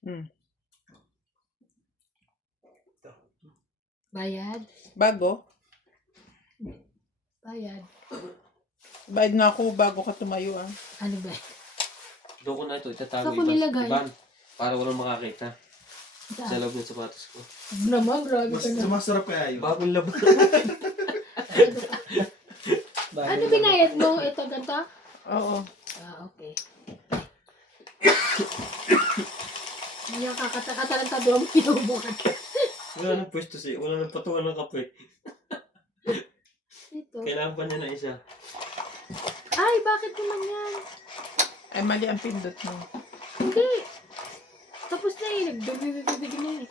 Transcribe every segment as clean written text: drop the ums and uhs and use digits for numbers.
Hmm. Bayad? Bago? Bayad. Bayad na ako bago ka tumayo ah. Ano ba? Doon ko na ito itatago Saan ko nilagay? iban. Para walang makakita. Sa Saan? loob ng sapatos ko. Naman, grabe ka na. Masarap kaya yun. Bagong laban. Ano binayad mo? Ito, ganito? Oo. Ah, okay. Ngayon kakatalantaduhan mo pinubukan. Wala nang pwesto siya. Wala nang patungan ng kape. Ito. Kailangan pa niya na isa. Ay, bakit naman yan? Ay, mali ang pindot mo. Hindi. Tapos na eh. Nagdugig na eh.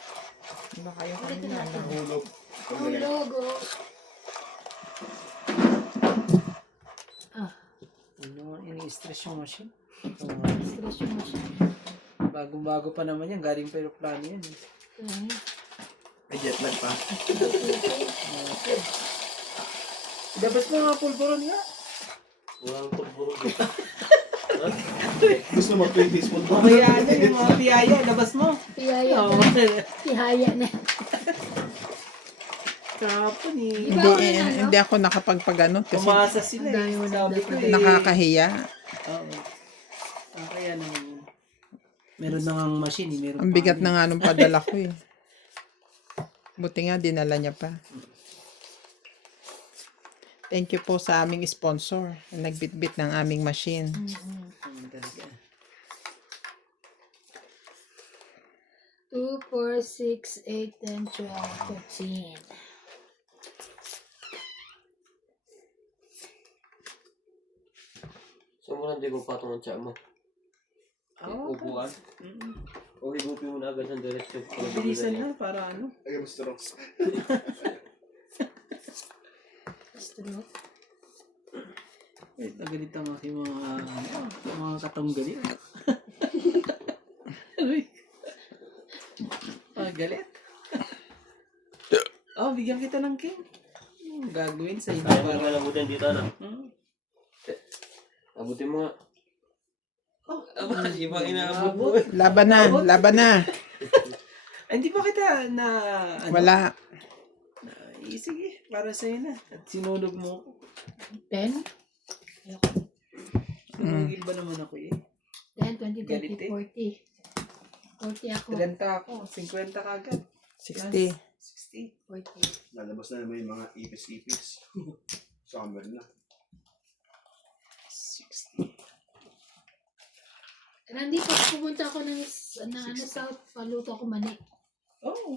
Baka yung Ulitin kanina natin. lang. Hulog. Ang logo. Ah, Ano, ini-stress yung machine. stress yung machine. Bagong-bago pa naman yan. Galing pa aeroplano yan. Okay. May jet lag pa. Dapat mo nga pulburon nga. Wala nang pulburo. Gusto mo 20s mo. Mamaya ano yung mga piyaya. Labas mo. Piyaya Oo. na. Pihaya na. Kapon eh. Iba Hindi, ako yung ano? hindi ako nakapagpag-ano kasi Umasa sila Ang dami eh. mo Sabi ko dapat. eh. nakakahiya. Oo. Kaya naman yun. Meron na ngang machine eh. Meron Ang pa bigat ano na nga nung padala ko eh. Buti nga dinala niya pa. Thank you po sa aming sponsor. Nagbitbit ng aming machine. talaga. 2, 4, 6, 8, 10, 12, 13. So mo lang di ko patong ang tiyan mo. Oo. Upuan. O higupin mo na agad ng diretsyo. Bilisan na para ano. Ay, gusto rin. Stroke. Eh, nagalit ang aking mga katanggali. Uy. Galit. Oh, bigyan kita ng king. Gagawin sa iba Kaya mo para. naman abutin dito na. Hmm. Abutin mo nga. Oh, Aba, ibang inaabot mo. Laban na, laban na. Ay, hindi pa kita na ano? Wala. Sige, para sa'yo na. At sinunog mo ko. 10, Sinugil ba naman ako eh? 10, 20, Galit 30, eh. 40. 40 ako. 30 ako. 50 kagad. 60. 60. 40. Lalabas na naman yung mga ipis-ipis. Summer na. 60. Nandito pumunta ako ng South, paluto ako mani. Oh.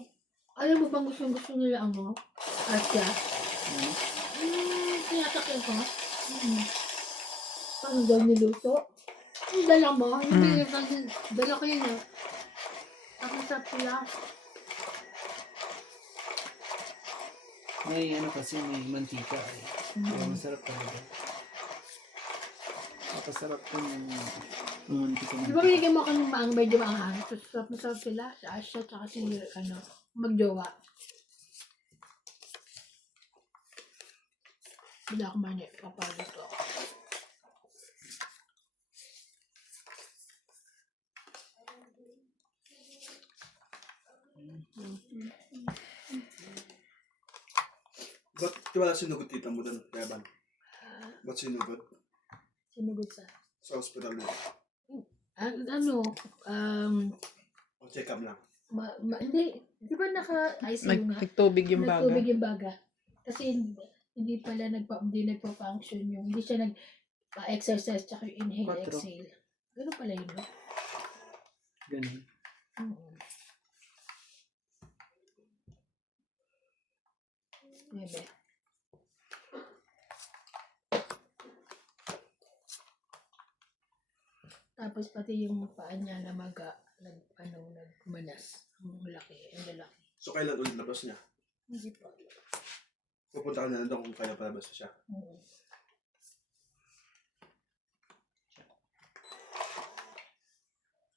Alam mo bang gusto nila ano? Asya. Tinatakyan ko. Paano daw niluto? Ang dala mo. Hindi dala ko yun. Ang sarap sila. May ano kasi may mantika eh. Kaya masarap talaga. Napasarap yung mantika. Di ba binigyan mo ako ng medyo maanghang? Masarap sila. Si Asya tsaka si magjowa. Bila ako mani. Papaluto ako. Ba't wala sinugod tita mo doon, Yaban? Ba't sinugod? Sinugod sa... Sa hospital mo? O check up lang. Hindi. Di ba naka-ICU nga? Nagtubig yung baga. Nagtubig yung baga. Kasi hindi pala nagpa-function yung, hindi siya nagpa-exercise tsaka yung inhale, 4. exhale. Ganun pala yun, no? Ganun. Bebe. Tapos pati yung paa niya na nagmanas. Ang laki, ang lalaki. So kailan ulit labas niya? Hindi pa. Pupunta ka na lang doon kung kailan palabas na siya.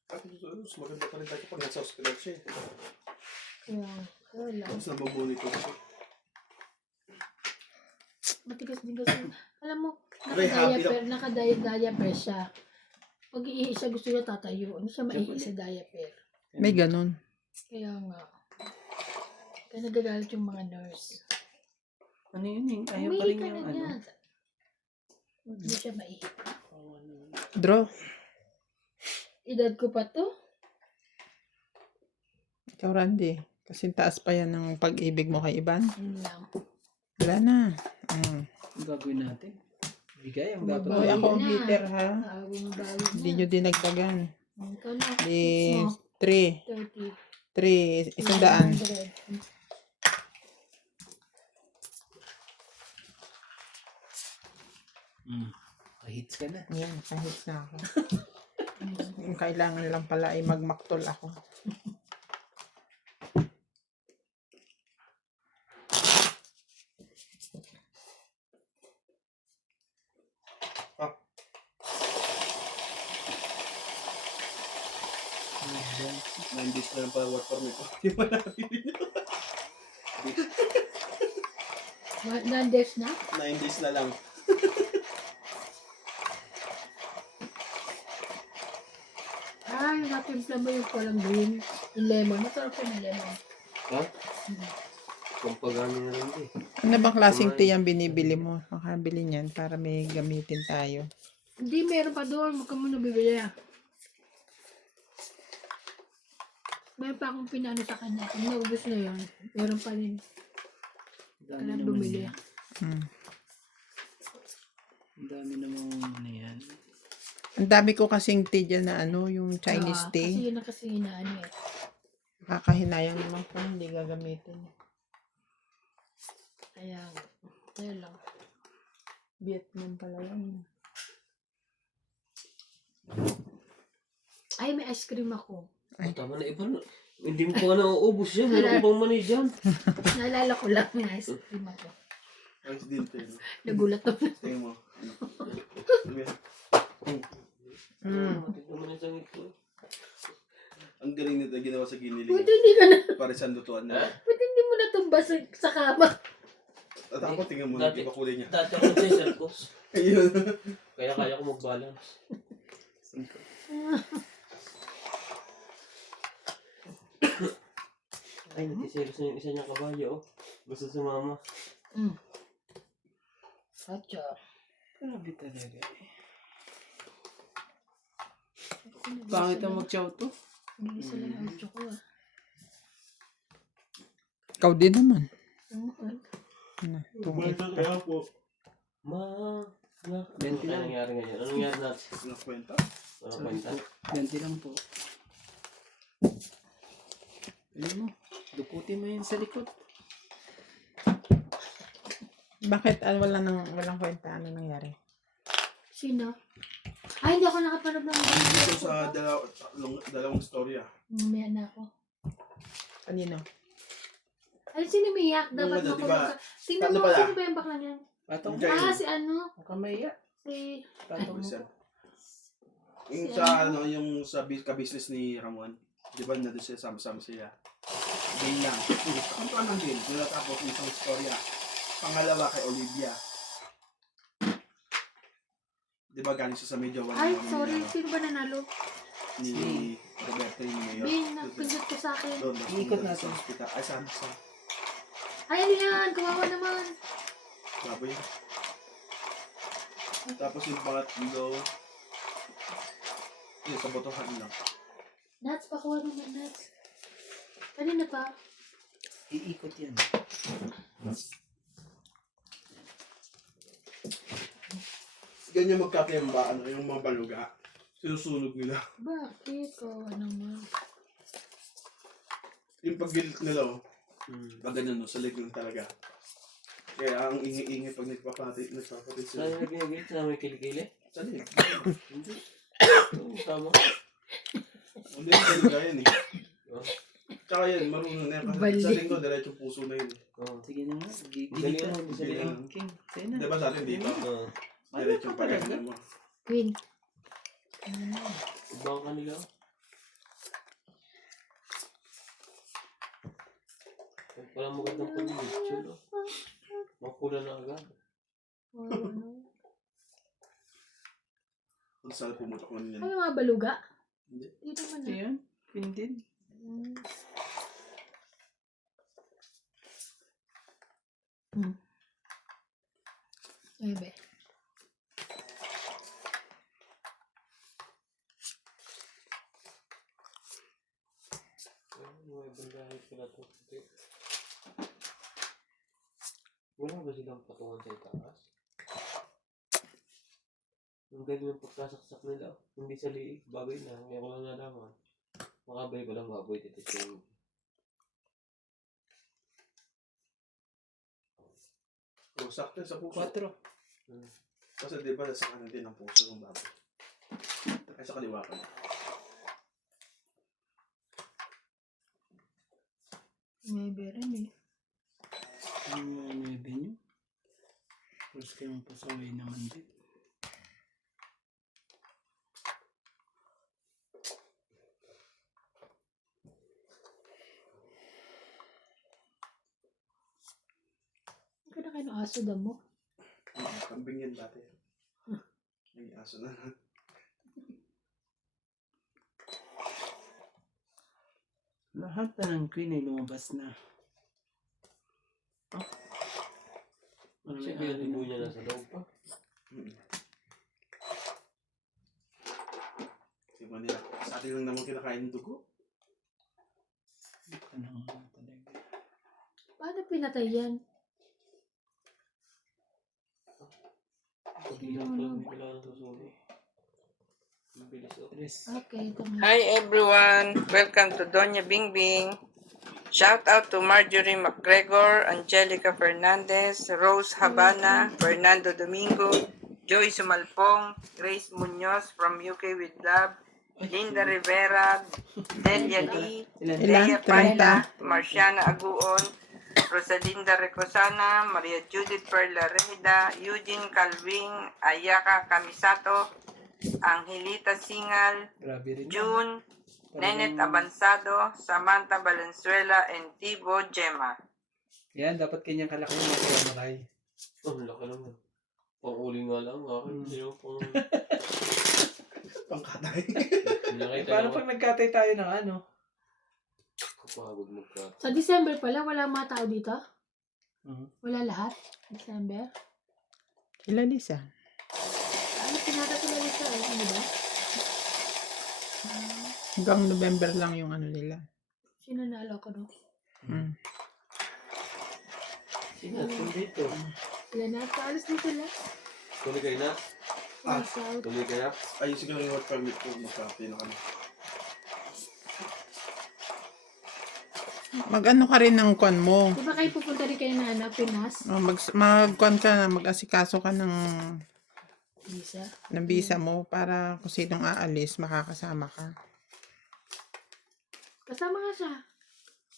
Tapos maganda pa rin tayo pag nasa hospital siya eh. Kaya, wala. Tapos nabubunito siya. Matigas din kasi. Alam mo, Very happy naka-diaper siya. Pag iihi siya, gusto niya tatayo. Hindi siya maihi sa diaper. May ganun. Kaya nga. Kaya nagagalit yung mga nurse. Ano yun eh? Ayaw pa Umihi rin ka yung na ano. yan. Hindi siya maihi. Draw. Edad ko pa to. Ikaw, Randy. Kasi taas pa yan ng pag-ibig mo kay Iban. Yun lang. Wala na. Mm. Ang gagawin natin? Bigay ang Baba. dapat. Hoy, ako ang na. bitter, ha? Bumabawid na. Hindi nyo dinagdagan. Ikaw na. Di, Mo. 3. 30. 3. 100. 100. Kahits ka na. Yan, kahit na ako. Yung kailangan lang pala ay magmaktol ako. Nine days na lang pala work permit ko. Di ba nabili niyo? Nandes na? 9 days na lang. Ay, natimpla mo yung palang green. Yung lemon. Masarap yun yung lemon. Ha? Pampagami na rin eh. Ano bang klaseng tea ang binibili mo? Makabili niyan para may gamitin tayo. Hindi, meron pa doon. Huwag ka muna bibili. Meron pa akong pinano sa kanya. Kung naubos na yun, meron pa rin. Ang dami Kailangan naman bumili. yan. Mm. Ang dami namang ano yan. Ang dami ko kasing tea dyan na ano, yung Chinese Kasi tea. yun ang kasi inaano eh. Kakahinayang naman ko, hindi gagamitin. Kaya, ayun lang. Vietnam pala yan. Ay, may ice cream ako. Oh, tama na iba. Hindi mo pa nga nauubos yan. Meron ko bang mani dyan? Naalala ko lang may ice cream ako. Ayos din ito yun. Nagulat ako. Tingin mo. Mm. Tignan mo na sa ngito. Ang galing nito ginawa sa giniling. Buti hindi ka na, Para sa lutuan na. buti hindi mo natumba sa kama. At ako tingnan mo, Dati- iba kulay niya. Dati ako sa circus. Ayun. Kaya kaya ko mag-balance. Ay, natiselos na yung isa niyang kabayo. Oh. Gusto sumama. Atcha. Grabe talaga eh. Bakit ang mag-chow to? Hindi isa lang ang atcha ko ah. Ikaw din naman. Oo. Kaya po. Ano 20 lang. nangyari ngayon? Anong nangyari natin? Nakwenta. Ano kwenta? Ganti lang po. Ayun mo. Dukutin mo yun sa likod. Bakit walang kwenta? Ano nangyari? Sino? Ay, hindi ako nakapanood ng Dito sa dalawang storya. Mamaya na ako. Kanino? Ay, sino umiyak? Yung Dapat ano, makulong diba? ka. Tingnan Tatlo mo, pala. sino ba yung bakla niyan? Patong Okay. Ah, si ano? Kamaya. Si... Patong mo. Yung Si sa ano? yung sa ka-business ni Ramon, di ba na doon sila sama-sama sila? Game lang. Kantuan ng game. Doon natapos yung isang storya. Pangalawa kay Olivia. Di ba galing siya sa medyo one Ay, sorry. Sino ba nanalo? ni Roberto yung mayor. Bin, napindot ko sa akin. Doon, Iikot sa natin. hospital. Ay, saan? Ay, ano yan? Kawawa naman. Baboy. Tapos yung pangatlo, yun, sa botohan lang. Nuts, pakuha naman, Nuts. Kanina pa. Iikot yan. Ganyan magkate yung yung mga baluga. Sinusunog nila. Bakit? Kawawa naman. Yung pag-gilit nila, oh, Hmm. pag ganun, no, sa leg lang talaga. Kaya ang ingi-ingi pag nagpapatid sila. Saan yung nagigil? Saan may kilikili? Sa leg. Hindi. Oo, tama. Hindi yung baluga yan eh. Oh. Tsaka yan, marunong na yan. Kasi Bali. sa linggo, diretsong puso na yun. Oo. Sige na nga. Dali Dito. na, dali na. King. Sa'yo na. Di ba sa atin dito? Oo. Diretsong pagkain mo. Queen. Ibang kanila. Wala magandang pag-picture, no? Mapula na agad. Kawawa naman. Kung saan pumutok ko Ay, niyan. yung mga baluga? Hindi. Hindi naman Ito na. yan. Pindin. Ebe. May bandahe pala ito. Wala ba silang patungan sa itaas? Ang galing ng pagkasaksak nila. Hindi sa liig. Bagay na. Kaya ko lang nalaman. Makabay ko lang baboy. Titis yung... Oh, sakto sa puso. 4. Kasi di ba nasa kanan din ang puso ng baboy. Ay sa kaliwa ka na. Maybe rin eh. Yung 9 nyo. Tapos kayong pasaway naman din. Ang ganda kayo ng aso damo. Kambing yan dati. May aso na. Lahat na ng queen ay lumabas na. Kasi pinatuloy niya nasa loob pa. Diba nila? Sa atin lang naman kinakain ng dugo. Ano nga talaga. Paano pinatay yan? Pagbilang ko lang, hindi kailangan susunod. Ang bilis oh. Okay, ito nga. Hi everyone! Welcome to Doña Bingbing. Shout out to Marjorie McGregor, Angelica Fernandez, Rose Habana, Fernando Domingo, Joy Sumalpong, Grace Munoz from UK with Love, Linda Rivera, Delia Lee, Ilan? Leia Paila, Marciana Aguon, Rosalinda Recosana, Maria Judith Perla Reda, Eugene Calving, Ayaka Kamisato, Angelita Singal, Grabe rin. June, Nenet Abansado, Samantha Valenzuela, and Tibo Gemma. Yan, dapat kanyang kalaki yung mga maray. Oh, ang laki naman. Pang-uli nga lang. Hindi yung pang... Pangkatay. Nakita Paano naman. pag nagkatay tayo ng ano? Kapagod magkat. Sa December pala, wala mga tao dito? Mhm. Wala lahat? December? Ilan isa? Ano pinakatulad ito eh? Ano ba? Hanggang November lang yung ano nila. Sino naalo ko no? Mm. Sino? Dito. Sila na, paalis dito lang. Tuloy kayo na? South. Tuloy kayo? Ayusin ko lang yung work permit ko. Magkakati na kami. Mag-ano ka rin ng kwan mo. Di ba kayo pupunta rin kayo na ano, Pinas? Mag-kwan ka na, mag-asikaso ka ng Visa. visa mo para kung sinong aalis, makakasama ka. Kasama nga siya.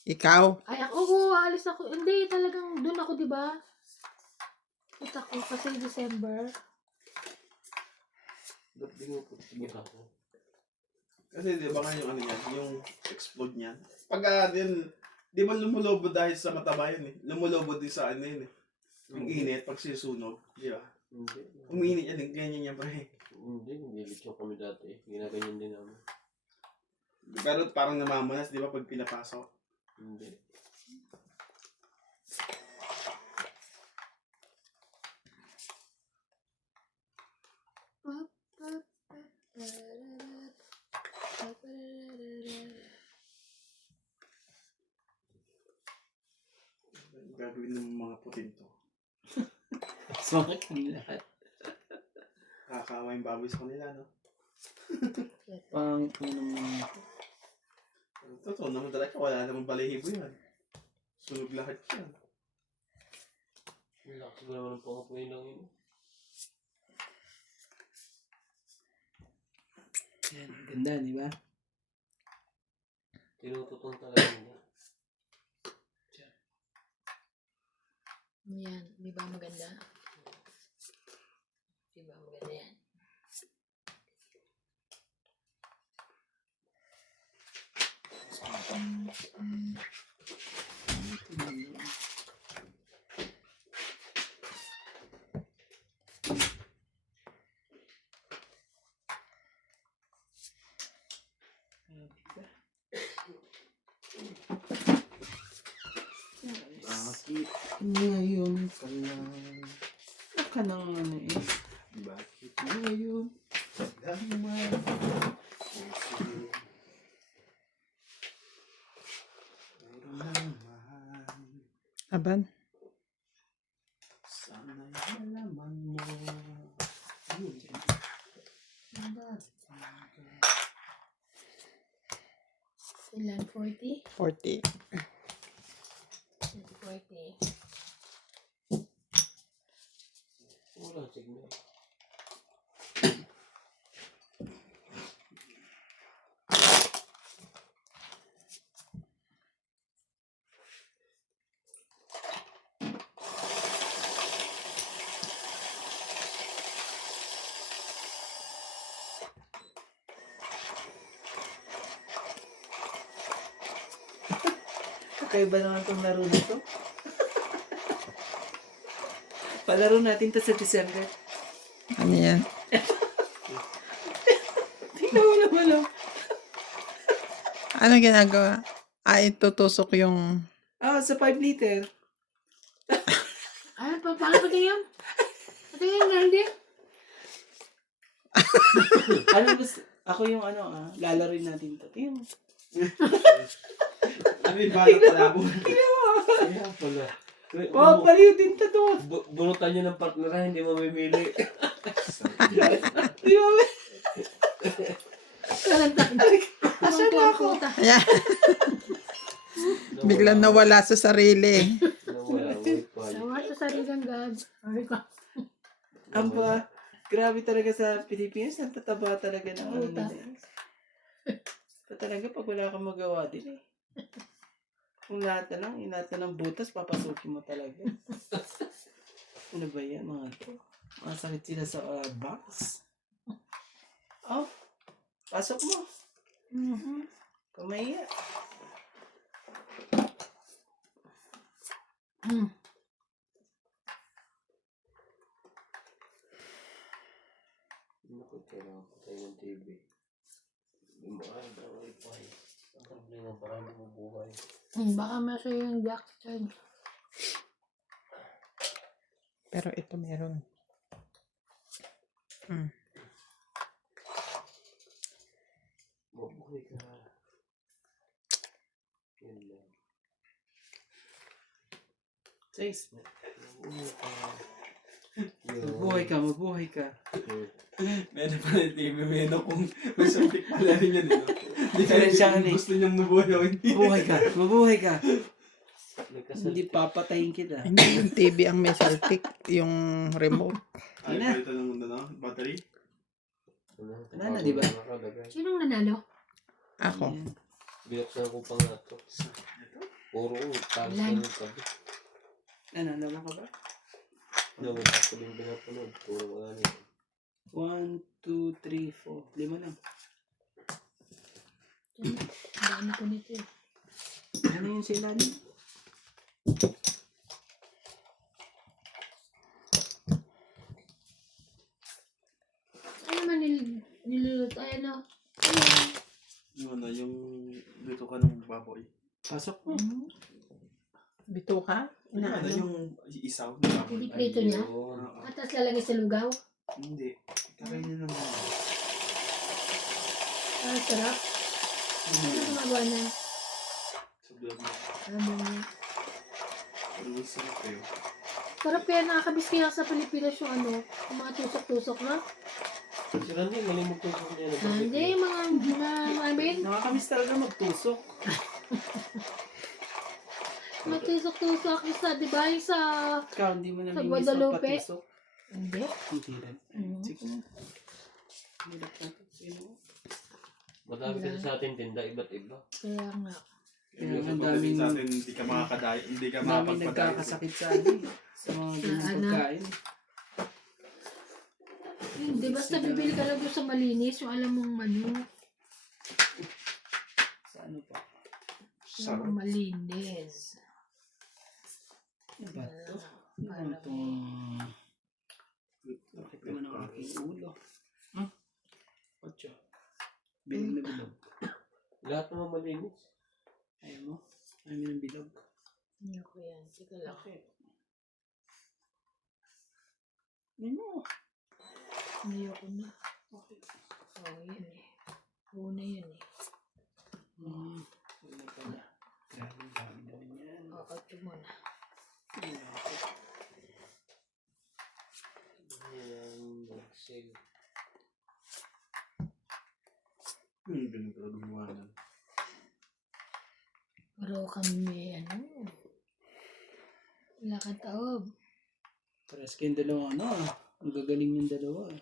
Ikaw? Ay, oo, aalis ako. Hindi, talagang doon ako, di ba? Kita ko kasi December. Ba't di mo po sige ako? Kasi di ba nga yung ano yan, yung explode niyan. Pag din, di ba lumulobo dahil sa mataba yun eh. Lumulobo din sa ano yun eh. Yung init pag sisunog, di ba? Hindi. Umiinit yan, ganyan yan pre. Hindi. Nililitsyo kami dati. Ginaganyan din namin. Pero parang namamanas, di ba, pag pinapasok. Hindi. Gagawin ng mga putin to. Sumakit ang lahat. Kakaawa yung baboy sa kanila, no? Pangit mo naman. Totoo naman talaga, wala namang balahibo yan. Sunog lahat yan. Ang lakas ba naman ang pangapuin lang yun? Yan, ganda, di ba? Tinututong talaga nila. Yan, di ba maganda? Di ba maganda yan? Bakit ngayon ka lang? Baka nang ano eh. Bakit ngayon ka lang? Pero naman, Aban. sana'y malaman mo. Ayun, dyan. Ilan? 40? 40. 40. Wala signal. Kakaiba naman itong laro na to. Palaro natin to sa December. Ano yan? Tingnan mo naman oh. Ano ginagawa? Tutusok yung... Sa 5 liter. Paano pa yan? Patingin na hindi. Ano gusto? Ako yung lalaroin natin to. Tingnan mo. Ano yung balot pala mo? Kaya pala. Paliw din to to. Bunutan nyo ng partner, hindi mo mamimili. Di ba? Asan ba ako? Ayan. Biglang nawala sa sarili. Nawala, wifi. Sawa sa sarigang gag. Sorry ko. Aba, grabe talaga sa Pilipinas. Ang tataba talaga ng ano Utak. nila. Ito talaga pag wala kang magawa din eh. Kung lahat ng butas, papasukin mo talaga. Ano ba yan mga to? Masakit sila sa box. Oh, pasok mo. Kumaya. Naku, kailangan patay ng TV. Hindi mo kaya na wifi. Ang problema, parang mabuhay. Baka masya yung jack dyan. Pero ito meron. Mabuhay ka. Yan lang. Facebook. Mabuhay ka. Mabuhay ka. Meron pa rin TV, meron kung may subject pala rin yan. Diferensya Hindi gusto niyang mabuhay o hindi. Mabuhay ka. Nagkasal. Hindi papatayin kita. Hindi yung TV ang may saltik. Yung remote. Ay, Ina. ito ng battery. Wala na, di ba? Sinong nanalo? Ako. Binuksan ko pa nga ito. Puro talos na yung tabi. Naman ka ba? Naman ako din pinapanood. Puro mga niya. 1, 2, 3, 4. 5 lang. Ang dami ko nito eh. Ano yung sila niyo? Ano man niluluto? Ay ano? Yung dito ka ng baboy. Pasok mo. Bito ka? Ano yung isaw? Piniprito niya? Ayun. At tapos lalagay sa lugaw? Hindi. Kakainin naman. Sarap. Ano gumagawa na? Sa vlog mo. Ano niya? Pero mas sarap kayo. Sarap kaya nakakabis kaya sa Pilipinas yung yung mga tusok-tusok na. Si Randy, malimot ko sa niya. Hindi, yung mga amin. Nakakamiss talaga magtusok. Mga tusok-tusok sa, di ba, yung sa... Ikaw, hindi mo Sa namimiss Guadalupe? magpatusok. Hindi. Hindi rin. Mhm. Sige na. Hirap natin. Sino? Madami kasi sa atin tinda, iba't iba. Kaya nga. Kaya Yung ang pagdating daming- sa atin, hindi ka makakadayo, hindi ka Dami makapagpadayo. nagkakasakit sa atin. Sa mga ganyan ano? pagkain. Hindi, basta bibili ka lang doon sa malinis, yung alam mong Sa ano pa? Sarap. yung malinis. Ano ba ito? Ano itong... Bakit naman ang aking ulo? Ocho. Bilog na bilog. Lahat naman malinis. Ayaw mo? Ayaw mo ng bilog. Hindi ko yan. Sige lang. Bakit? Ano? Ayoko na. Okay. Oo, yun eh. Una yun eh. Ano pala? Grabe, dami naman yan. Okay, ito muna. Ayan, mag-save. Ganun ka gumawa na. Pero kami may ano. Wala kang taob. Pares kayong dalawa, ano ah. Ang gagaling yung dalawa ah.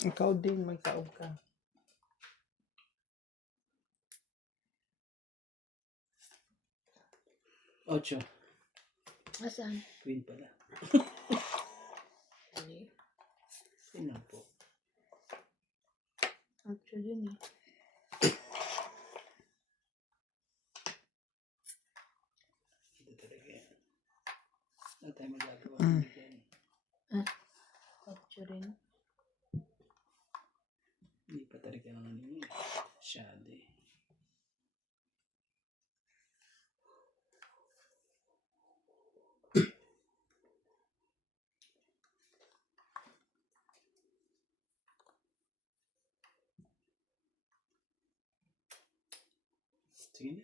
Ikaw din, magtaob ka. Ocho. Asan? Queen pala. Ano yun? Queen lang po. Ocho din eh. Ito talaga yan. Wala tayo magagawa. Mm. Ocho rin. Hindi pa talaga ang ano yun. Masyado eh. Sige na.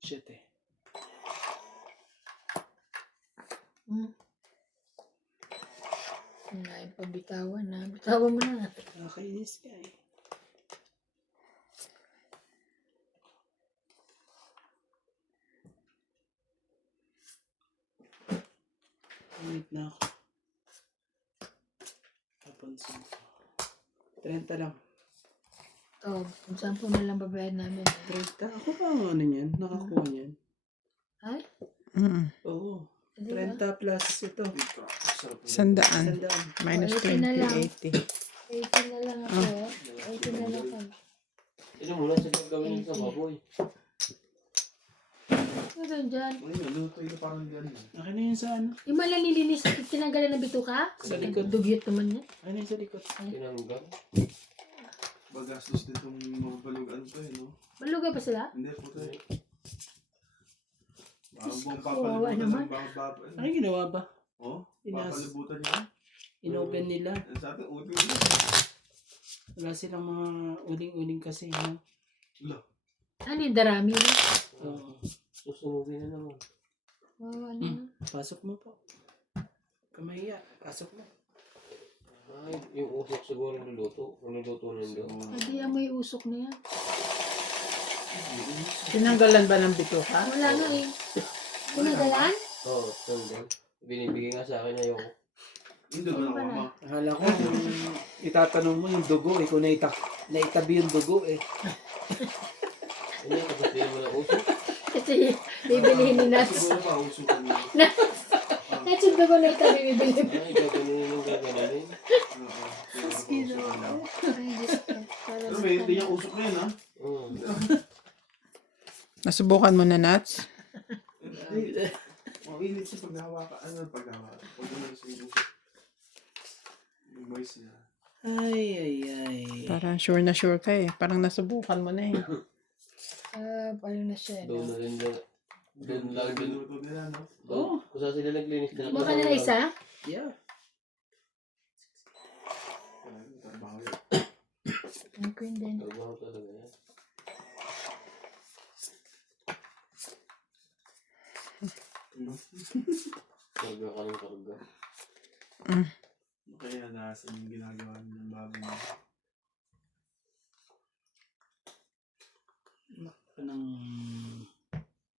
7. Wala yung pabitawan na. Bitawan mo na. Nakakainis ka eh. Wait na ako. Papansin ko. 30 lang. Oh, kung saan po na lang babayad namin. 30? Ako pa ang ano niyan? Nakakuha niyan. Ay? Oo. Hindi ba? 30 plus ito. Sarap na. 100. 100. Minus 80 na 20, lang. 80. 80 na lang ako. 80 na lang ako. Ito muna sila gawin sa baboy. Ano doon dyan? Ayun, luto ito parang gano'n. Akin na yun sa ano? Yung malalilinis, tinanggalan ng bituka? Sa likod. Dugyot naman yan. Akin na yun sa likod. Tinanggal. Bagastos din itong mga balugan to eh, no? Malugay pa sila? Hindi, puto eh. Ang buong Kawawa papalibutan naman. ng bawat baba. Ano yung ginawa ba? Oh, Inas- papalibutan niya. Inopen nila. Yan sa atin, ulo yun. Wala silang mga uling-uling kasi. No? Ano yung darami? Oo. Susunugin na naman. Oh, ano Hmm. na? Pasok mo po. Kamahiya. Pasok mo. Ay, yung usok siguro niluluto. Niluluto na yun doon. Hindi yan may usok na yan. Tinanggalan ba ng bituka? Wala na eh. Pinagalan? Oo, tanggal. Binibigay nga sa akin ayoko. Hindi ko na mama. Akala ko itatanong mo yung dugo eh. Kung naitabi yung dugo eh. Ano yung kapatid mo na usok? Kasi bibilihin ni Nats. Siguro pa, usukan niya. Nats yung dugo na ito, bibilihin. Ay, gaganunin yung gaganunin. Oo. Ay, Diyos ko. Para Pero may hindi niya usok na yun, ha? Oo. Nasubukan mo na, Nats? Hindi. Oh, init siya paghahawakan. Ano paghahawakan? Pag gano'n sa yung usok. Yung voice niya. Ay. Parang sure na sure ka eh. Parang nasubukan mo na eh. ano na siya. Doon na rin doon. Doon lang din. Luto nila, no? Doon. Kung saan sila naglinis na. Baka na isa? Yeah. Trabaho yun. Ang queen din. Trabaho talaga yan. Karga ka ng karga. Kaya nasa yung ginagawa ng bago niya. Nakaka ng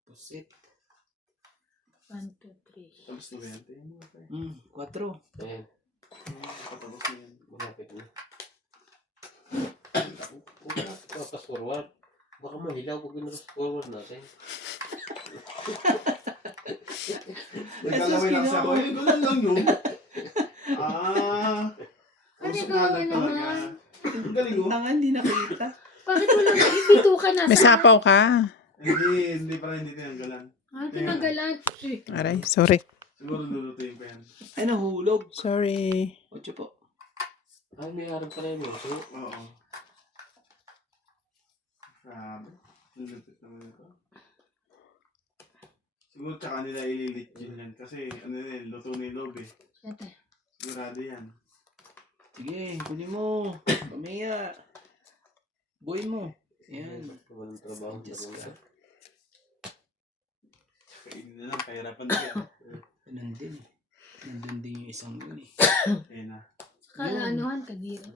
pusit. 1, 2, 3. Tapos 90 yun. 4. Ayan, Patapos na yun. malapit na. Tapos forward. Baka mahilaw pag forward natin. Nagkalawin lang sa ako. Yun, ganun lang yun. Ano Usok yung nga gawin lang talaga. naman? Ang galing oh. Tanga, hindi nakita. Bakit wala bituka na? May sapaw ka. Hindi tinanggalan. Ah, tinanggalan. Aray, sorry. Siguro lulutuin pa yan. Ay, nahulog. Sorry. 8 po. Ay, may harap pala yun. So, Oo. Grabe. Ang lupit naman ito. Siguro tsaka nila ililit yun yan. Kasi ano yun, luto na yung loob eh. Siyempre. Sigurado yan. Sige, kunin mo. Pamaya. Boy mo. Yan. walang trabaho. Diyos ka. Kainin na lang, kahirapan na yan. Ganun din eh. Nandun din yung isang yun eh. Ayun na. Saka anuhan, kadira.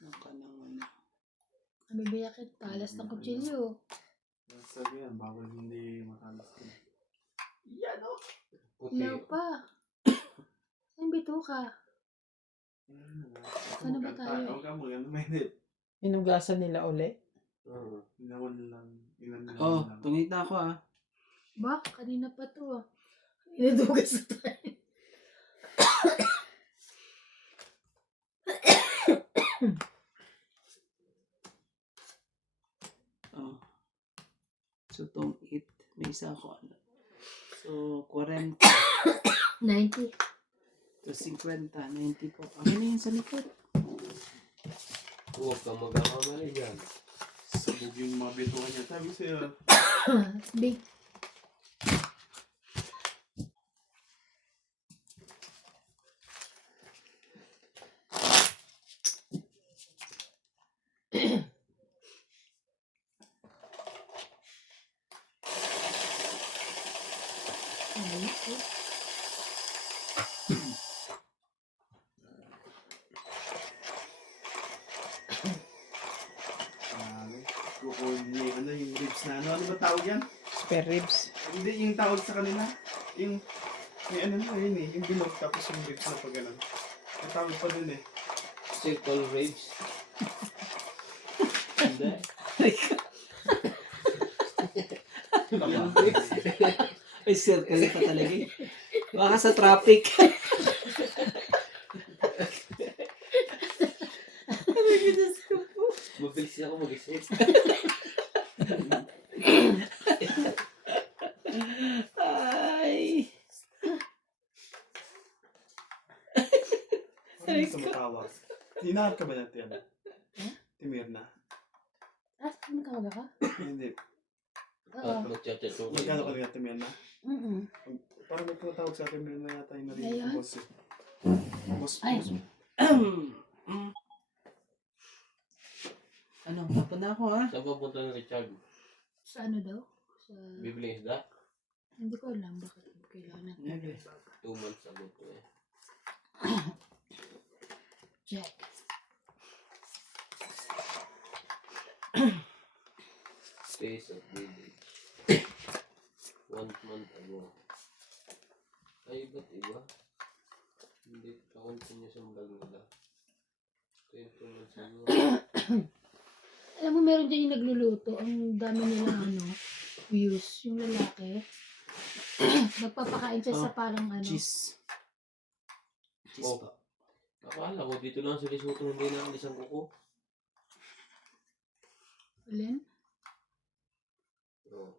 Ang kanang ano. Kami biyakit, talas ng kutsilyo. Sabi yan, bawal hindi matalas ka. Yan o! Puti. Ilaw pa. Saan bito ka? Ano ba tayo? Huwag ka mo, yan mainit. Inugasan nila uli. Oo. Inawan lang. Ilan Oh, lang. tungit na ako ah. Ba, kanina pa to ah. Inadugas na tayo. Oh. So, tong it. May isa ako ano. So, 40 90. to 50. 90 po. Ano na yun sa likod? Huwag kang magkakamali dyan. Sabog yung mga bituhan niya. Sabi sa'yo, Big. Ayos eh. kukunin niya yung, ano, yung ribs na ano. Ano ba tawag yan? Spare ribs. Hindi, yung tawag sa kanila. Yung, may ano na yun eh. Yung bilog tapos yung ribs na pag ganun. Ang tawag pa dun eh. Circle ribs. Hindi. Ay, circle pa talaga eh. Baka sa traffic. Mabilis ako mag-isip. Ay. Ano yung tumatawag? Hinahanap ka ba natin yan? Timirna? Ah, saan ka ka? Hindi. Oo. Magchat-chat yung Magkano ka nga Timirna? Mm-mm. Parang may tumatawag sa Timirna yata yung narinig Ngayon? ng boss eh. Boss, Ay. boss. Ano, tapon na ako ha? Saan papunta ng Richard? Sa ano daw? Sa... Bibili isda? Hindi ko alam bakit kailangan natin. Okay. 2 months ago to eh. Jack. Space of village. 1 month ago. Ay, ba't iba? Hindi pa continuous ang vlog nila. 20 months ago. Alam mo, meron dyan yung nagluluto. Ang dami nilang ano, views. Yung lalaki. Nagpapakain siya sa parang ano. Cheese. Cheese Oh. pa. Akala ko dito lang sa Lesotho hindi na ang isang kuko. Alin? Oh.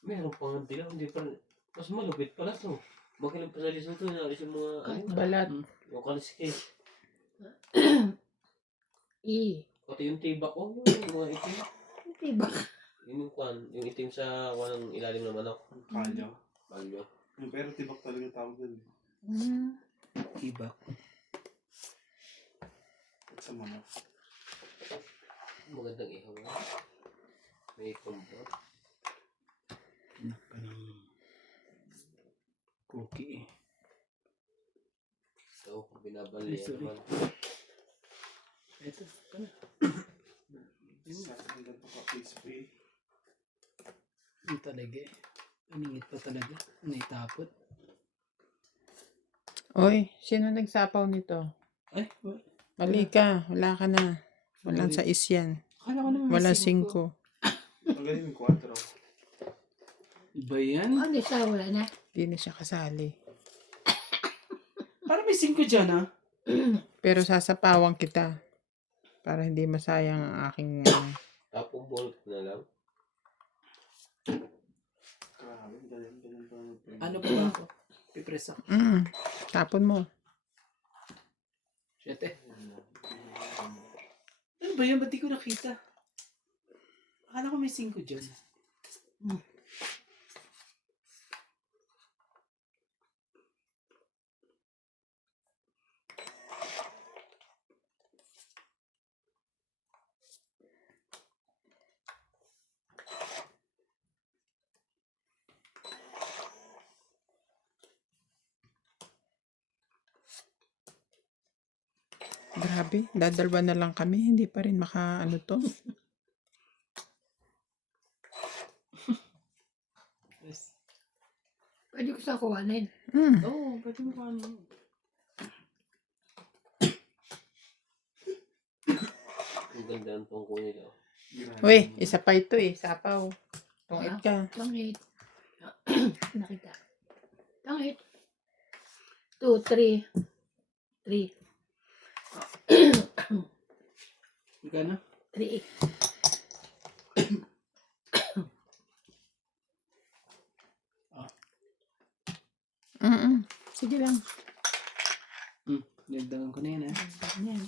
Meron pa nga dilaw, hindi pa rin. Mas malupit pala to. Makilang pa sa Lesotho na alis yung mga ano, Balat. yung kaliskis. Pati yung tibak ko, yung mga itim. Diba? Yung kwan, yung itim sa kwan ng ilalim ng manok. Kalyo. Balyo. Pero tibak talaga yung tawag dun. Iba. At sa mga. Magandang ihaw na. May kumpot. Parang cookie eh. So, binabali Sorry. naman. Ito, ano? Sa hanggang pa ka-face spray. Yung talaga eh. Aningit pa talaga. Naitapot. Oy, sino nagsapaw nito? Ay, Mali ka. Wala ka na. Walang sa isyan. akala ko naman Walang may 5. Ang galing yung 4. Iba yan? Oh, hindi siya, wala na. Hindi na siya kasali. Parang may 5 dyan ha? Pero sasapawan kita. Para hindi masayang ang aking... Tapong bolt na lang. Grabe, ganun pa. Ano ba ako? Pipress ako. tapon mo. 7. Ano ba yan? Ba't di ko nakita? Akala ko may 5 dyan. Grabe, dadalwa na lang kami. Hindi pa rin ano to. Yes. Pwede ko sa kuhanin. Mm. Oo, pwede mo ano. Ang ganda ng tungko nila. Uy, isa pa ito eh. Sapaw. Tungit ka. Tangit. Nakita. Tangit. 2, 3. 3. Magkano? 3. Sige lang. Nagdagan ko na yan, Ganyan.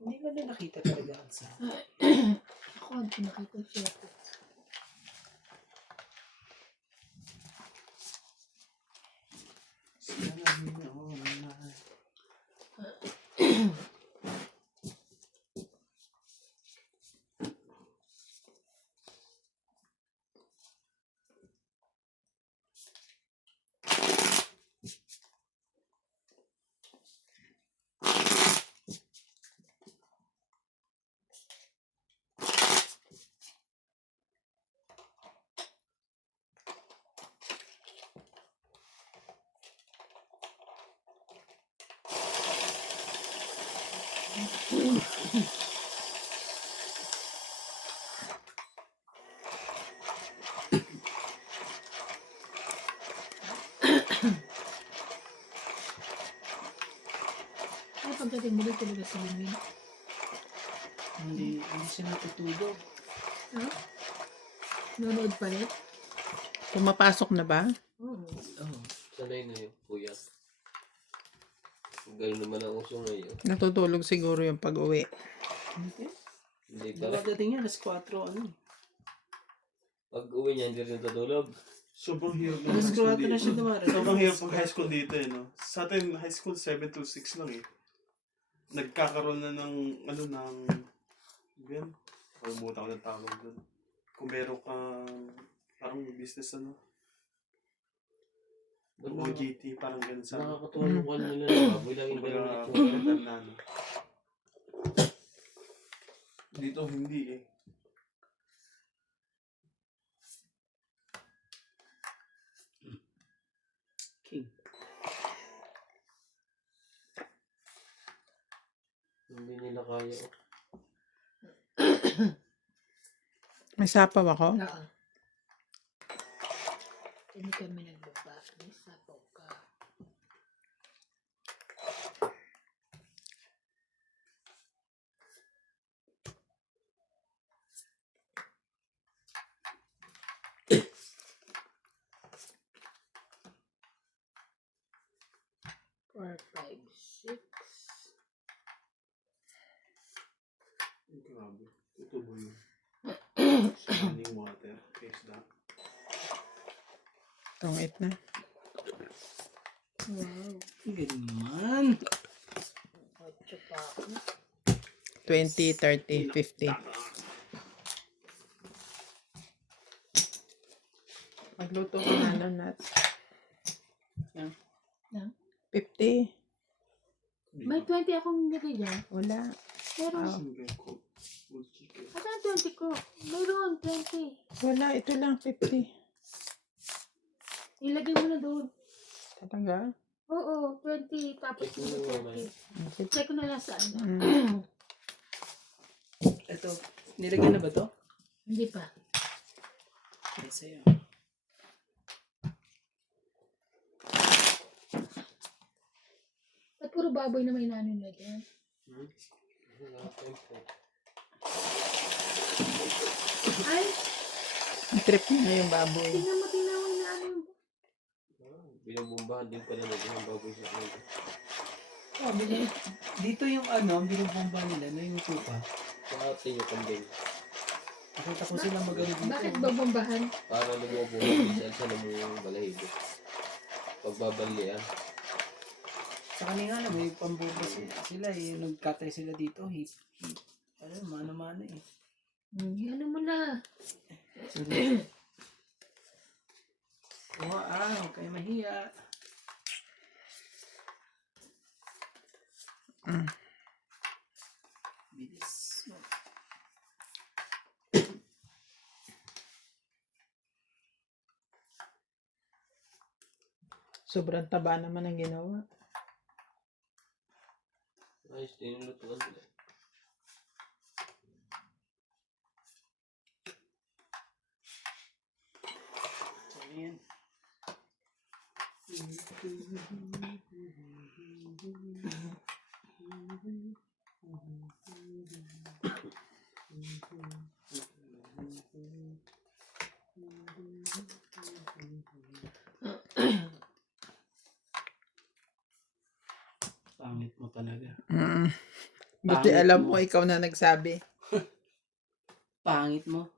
Hindi ko na nakita talaga ang sa. Ako, hindi nakita siya. Ay, pagdating mo dito talaga sa limin. Hindi siya natutulog. Ha? Nanonood pa rin? Pumapasok na ba? Oo. Oo. Sanay na yun, kuya. Ganun naman ang uso ngayon. Natutulog siguro yung pag-uwi. Hindi. Hindi Hindi pala. dating yan, alas 4, ano. Pag uwi niya, hindi rin tutulog. Sobrang hirap ng Alas high school 4 na siya dito. dumarating. Sobrang hirap ng high school dito eh, no? Sa atin, high school 7 to 6 lang eh. Nagkakaroon na ng, yan, kalimutan ko ng tawag doon. Kung meron kang, parang business OJT, parang ganun sa Nakakatuwa yung kwan nila na baboy lang yung kumbaga, ganun itsura. computer na Dito hindi eh. King. Hindi nila kaya. May sapaw ako. Oo. Hindi kami nagbaba. May sapaw ka. Four, 5, 6. Grabe. Tutubo yun. Running water. Case that. Tungit na. Wow. Ang galing naman. 8 pa ako. 20, 30, 50. Magluto ka na nun, Nat. Yan. Yan. 50. May 20 akong nilagay dyan. Wala. Pero, Ah. Single cook. Full chicken. asan 20 ko? Mayroon, 20. Wala. Ito lang, 50. Ilagay mo na doon. Talaga? Oo, 20. Tapos Check mo na mamaya. 30. Check ko na lang sa ano. Mm. Ito, nilagyan na ba to? Hindi pa. Ay, sa'yo. At puro baboy na may nanin na dyan. Wala tayong po. Ay, Ang trip niya yung baboy. tingnan mo na ano. Binubumbahan din pala ng ibang baboy sa kanila. Oh, dito yung binubomba nila na yung tupa. Sa atin yung kambing. Nakita ko sila magano dito. Bakit babombahan? Para lumubo ng sa namang balahibo. Pagbabalian. Sa kanina na may pambomba sila eh. Nagkatay sila dito. Hip. Mano-mano eh. Ano mo na? Huwag kayo mahiya. Bilis. Sobrang taba naman ang ginawa. Ayos, tinulutuan nila. Ano yan? Pangit mo talaga. Buti Pangit alam mo. mo, ikaw na nagsabi. Pangit mo.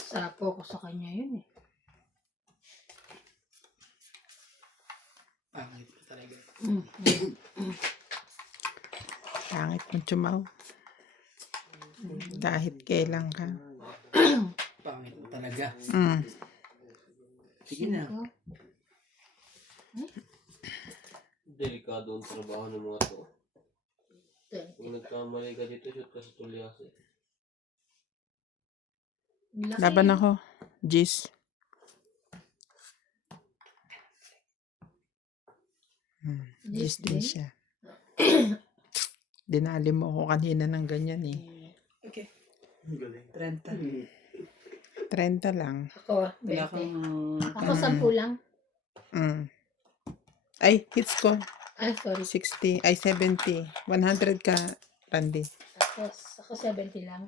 Sapo ko sa kanya yun eh. Pangit mo talaga. Pangit mo chumaw. Kahit kailan ka. Pangit mo talaga. Mm. Sige na. Ko. Delikado ang trabaho ng mga to. Kung nagkamali ka dito, shoot ka sa tulyas eh. Laki. Laban ako. Jis. Jis din siya. Dinali mo ako kanina ng ganyan eh. Okay. Ang galing. 30. 30 lang. Ako, Wala 20. kang... Ako, 10 lang. Mm. Ay, hits ko. Ay, sorry. 60. Ay, 70. 100 ka, Randy. Ako 70 lang.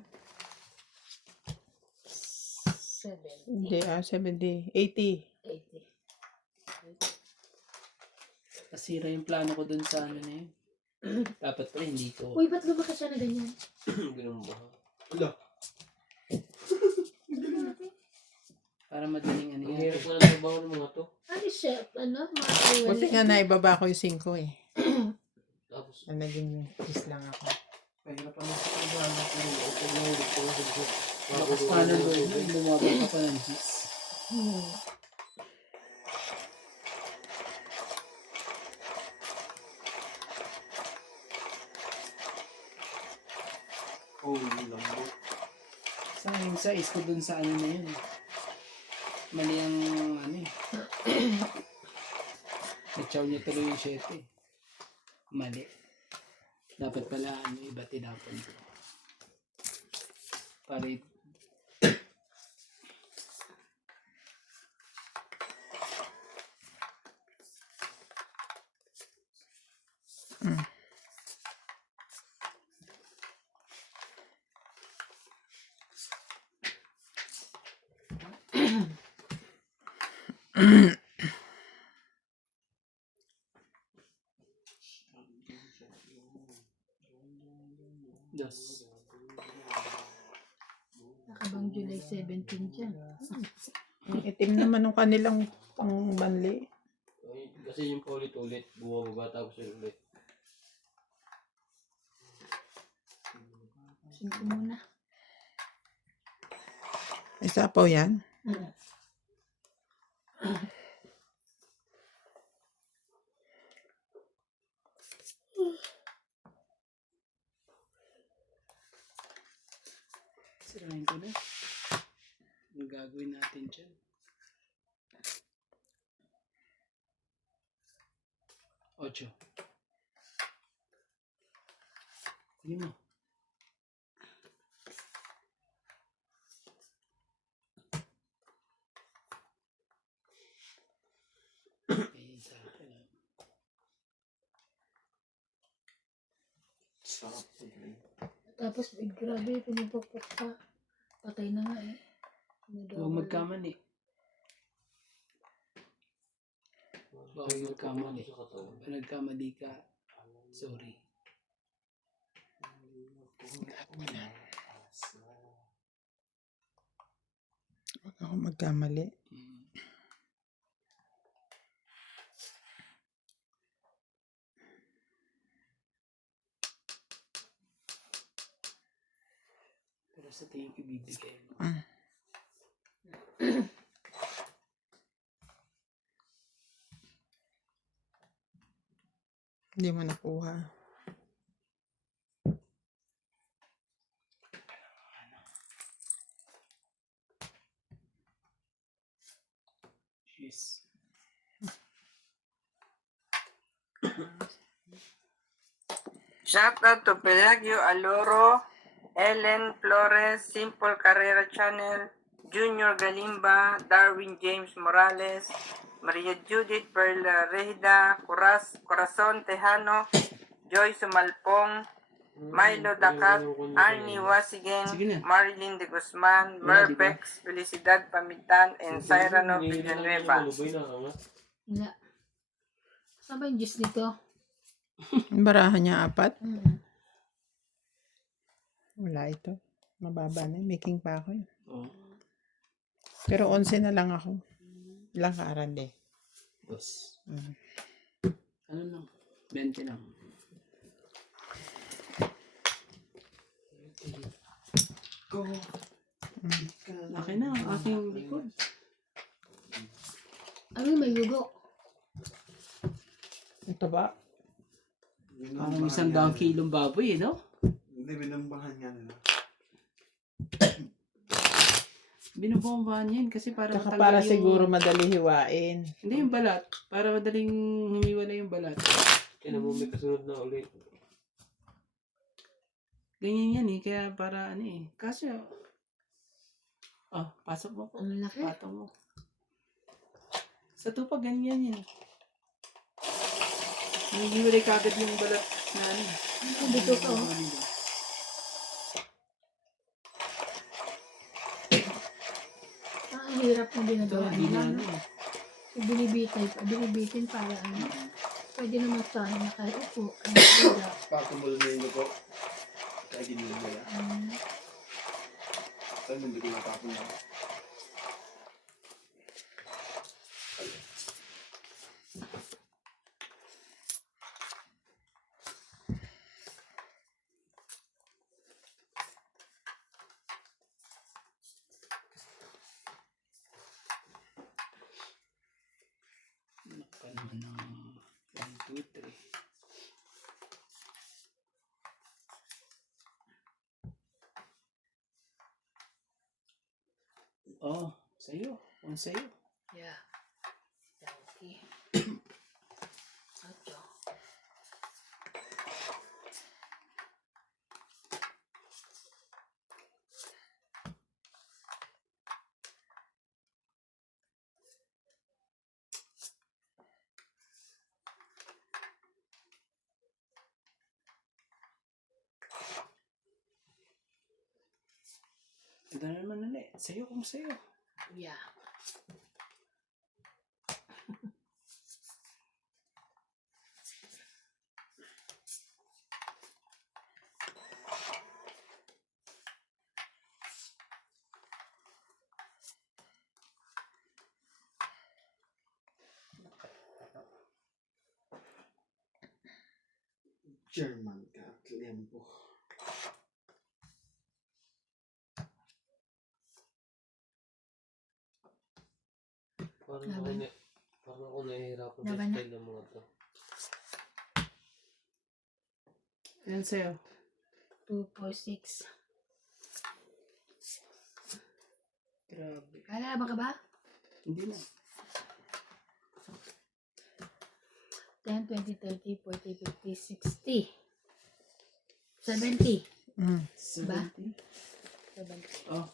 70. Hindi, 70. 80. 80. Nasira yung plano ko dun sa ano na yun. Dapat pala hindi ko. Uy, ba't lumaki siya na ganyan? Binumbahan. Wala. Para madaling ano Ang yun. hirap na ng trabaho ng mga to. Ano siya? Ano? Mga Buti nga naibaba ko yung 5 eh. Tapos, Na naging is lang ako. mahirap na sa trabaho ng mga ito na ulit ko sa dito. Bakas pa ng loob mo, bumaba ka pa ng hits. Holy lambot. Sa yung size ko dun sa ano na yun. Mali ang ano eh. Nachaw niya tuloy yung 7 eh. Mali. Dapat pala ano, iba tinapon ko. Para Dos. Nakabang July 17 dyan. Ang itim naman ng kanilang pangbanli. kasi yung paulit-ulit, bumababa tapos yung ulit. 5 muna. Isa po yan. Sirahin ko na. Ano gagawin natin dyan? Ocho. Hindi mo. Ayun sa akin. Sarap. Tapos, grabe, pinupukpok pa. Patay na nga eh. Huwag magkamali. Baka magkamali. Sa katawan. Pag nagkamali ka, sorry. Huwag ako magkamali. Pero sa tingin ko bibigay mo. Hindi mo nakuha. Yes. Shout out to Pelagio Aloro, Ellen Flores, Simple Carrera Channel, Junior Galimba, Darwin James Morales, Maria Judith Perla Rehida, Corazon Tejano, Joy Sumalpong, Milo Dacat, Arnie Wasigen, Sige na. Marilyn de Guzman, Merpex, Felicidad Pamitan, and Cyrano Villanueva. Wala. Saan ba yung juice nito? Ang barahan niya 4. Hmm. Wala ito. Mababa na. Making pa ako yun. Oh. Pero 11 na lang ako. Ilang kaarande. Boss. Mm. Ano lang? 20 lang. Laki na ang aking likod. Ano yung may yugo? Ito ba? Parang 100 kilong baboy, no? Hindi, binambahan nga nila. Binubombahan yan kasi para Tsaka matanggal para yung... siguro madali hiwain. Hindi yung balat. Para madaling humiwala yung balat. Kaya mo may kasunod na ulit. Ganyan yan eh. Kaya para ano eh. Kasi pasok mo po. Ang laki. Patong mo. Sa tupa ganyan yan. Nangiwalay kagad yung balat na ano. Dito ka, oh. Ang hirap na Ito, ginagawa hindi na nila. ano No? eh. Binibitin para ano. Pwede naman tayo nakaupo. Ang hirap. Patumul na yung ko. Kaya ginilin mo yan. Saan hindi ko natapon yan? Nakpan mo ng 1, 2, 3. Oh, sa'yo. Kung sa'yo. Yeah. Okay. Ocho. Ito na naman ulit. Sa'yo kung sa'yo. Yeah. German ka, lempo. Parang ako nahihirapan sa Laban na. style ng mga to. Yan sa'yo. 2, 4, 6. Grabe. Kalaban ka ba? Hindi na. 10, 20, 30, 40, 50, 60. 70. 70. 70. Oh.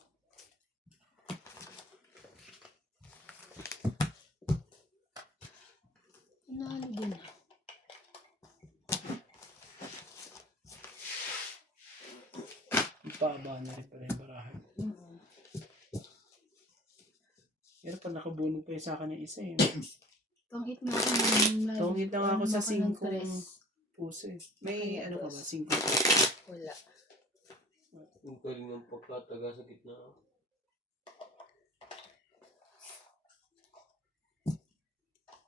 Inalo din. Paba na rin pala yung barahan. Pero pag nakabunod pa yung sa akin yung isa eh. Tonghit nga ako ng live. Tonghit na nga ako sa Baka ng 5 tres. puso eh. May Kaya ano ka dos. ba? 5 Wala. Yung galing ng pagkataga sa gitna.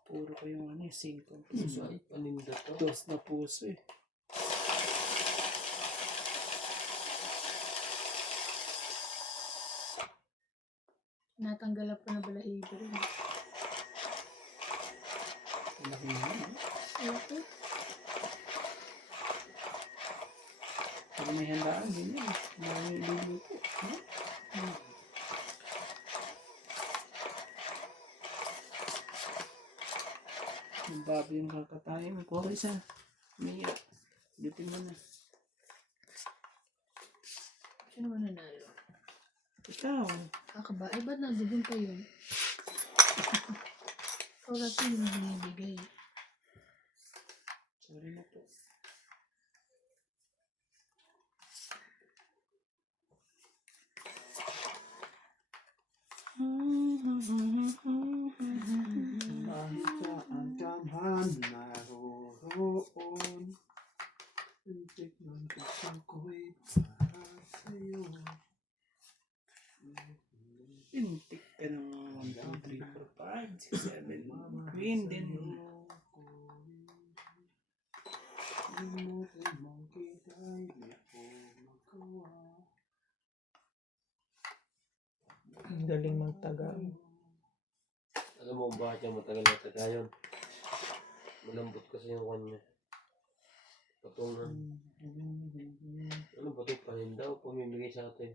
Puro ko yung ano eh, 5 puso. Ay, paninda to. 2 na puso eh. Natanggal pa na balahibo rin. Laki na yun. Ito. Pag may handaan, ganyan. May luluto. Yung baboy yung kakatayin mo. Kuha ko isa. May lutin mo na. Sino man nanalo? Ikaw. Kakaba. Ay, ba't nandoon pa yun? Ikaw natin yung binibigay. Sorry na po. Kahit saan ka man naroroon, pintik ng puso ko'y para sa'yo. Pintik ka ng 1, 2, 3, 4, 5, 6, 7. Queen din mo. Limutin mong kita'y di ko magawa. Ang galing magtagal. Alam mo bakit yung matagal na taga yun? Malambot kasi yung kanya. Patong ano ba ito? Paninda o pamimigay sa atin?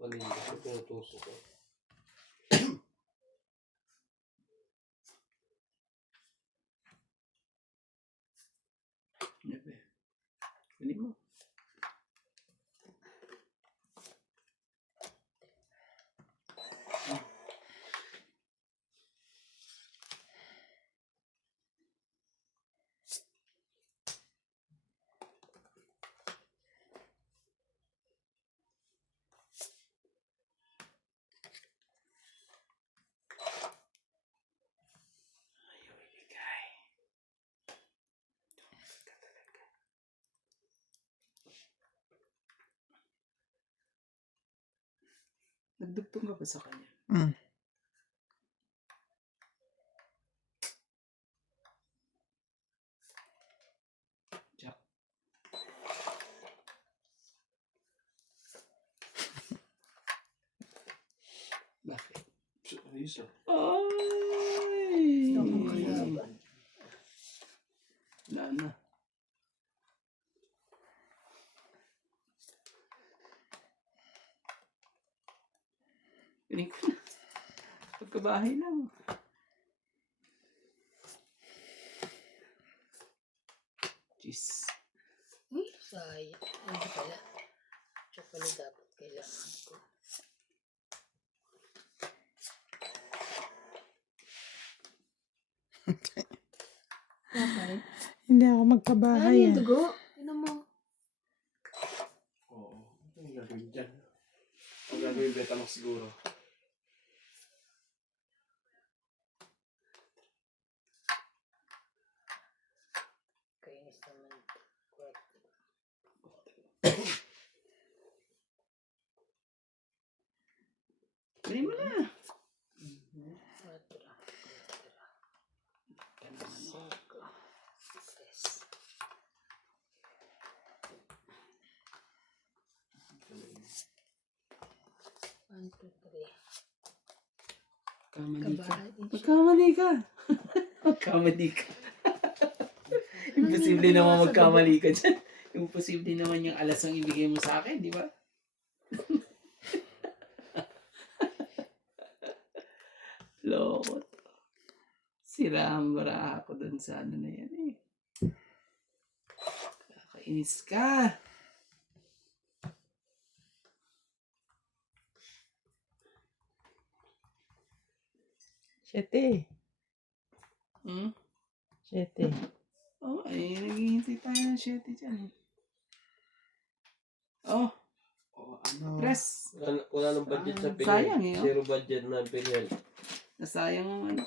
Paninda. Ito pinutusok ko. Kunin mo. Nagdugtong ka ba sa kanya? Mm. Jack. Bakit? Ayos ah. Ay! Wala na. Piling ko na. Pagkabahay lang. Jeez. Uy, sayang. Hindi pala. Ito pala dapat kailangan ko. Bakit? Hindi ako Ano magkabahay. yung dugo? Tinan mo. Oo. Ano yung gagawin dyan? Ang gagawin Betamax siguro. Kainis naman. Dali mo na. One, two, three. Kamali ka. Kabahan din siya. Magkamali ka. Magkamali ka. Imposible naman magkamali ka dyan. Imposible naman yung alas ang ibigay mo sa akin, di ba? Loko. Sirang-bara ako dun sa ano na yan eh. Kakainis ka. Siyete. Hmm? Siyete. Oh, ay naghihintay tayo ng 7 dyan eh. Oh, Press. Wala nang budget sa PhilHealth. Sayang eh, oh. Zero budget na ang PhilHealth. Nasayang ang ano.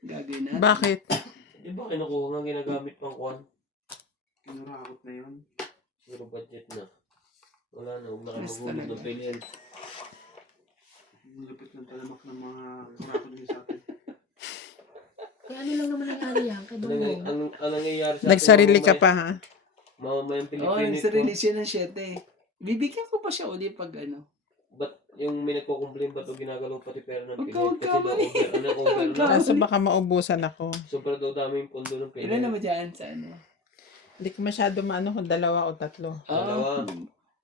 Gagawin natin. Bakit? Di ba kinukuha nga ginagamit pang kwan? Kinurakot na yun. Zero budget na. Wala na, huwag na kayo Yes, magulo talaga. ng PhilHealth. Ang lupit ng talamak ng mga kurakot niyo sa atin. Kaya ano lang naman nangyari yan, kay Ano Bongbong. nangyayari sa Nagsarili ka pa ha? Mamamayang Oo, Pilipino nagsa-release siya ng 7. Bibigyan ko pa siya uli pag ano. Ba't yung may nagko-complain ba't o ginagalaw pati pera ng Huwag PhilHealth? Kasi ka daw mali. over na. Kaso baka maubusan ako. Sobrang daw dami yung pondo ng Ilan PhilHealth. naman dyan sa ano? Hindi ko masyado maano kung 2 o 3. Dalawa.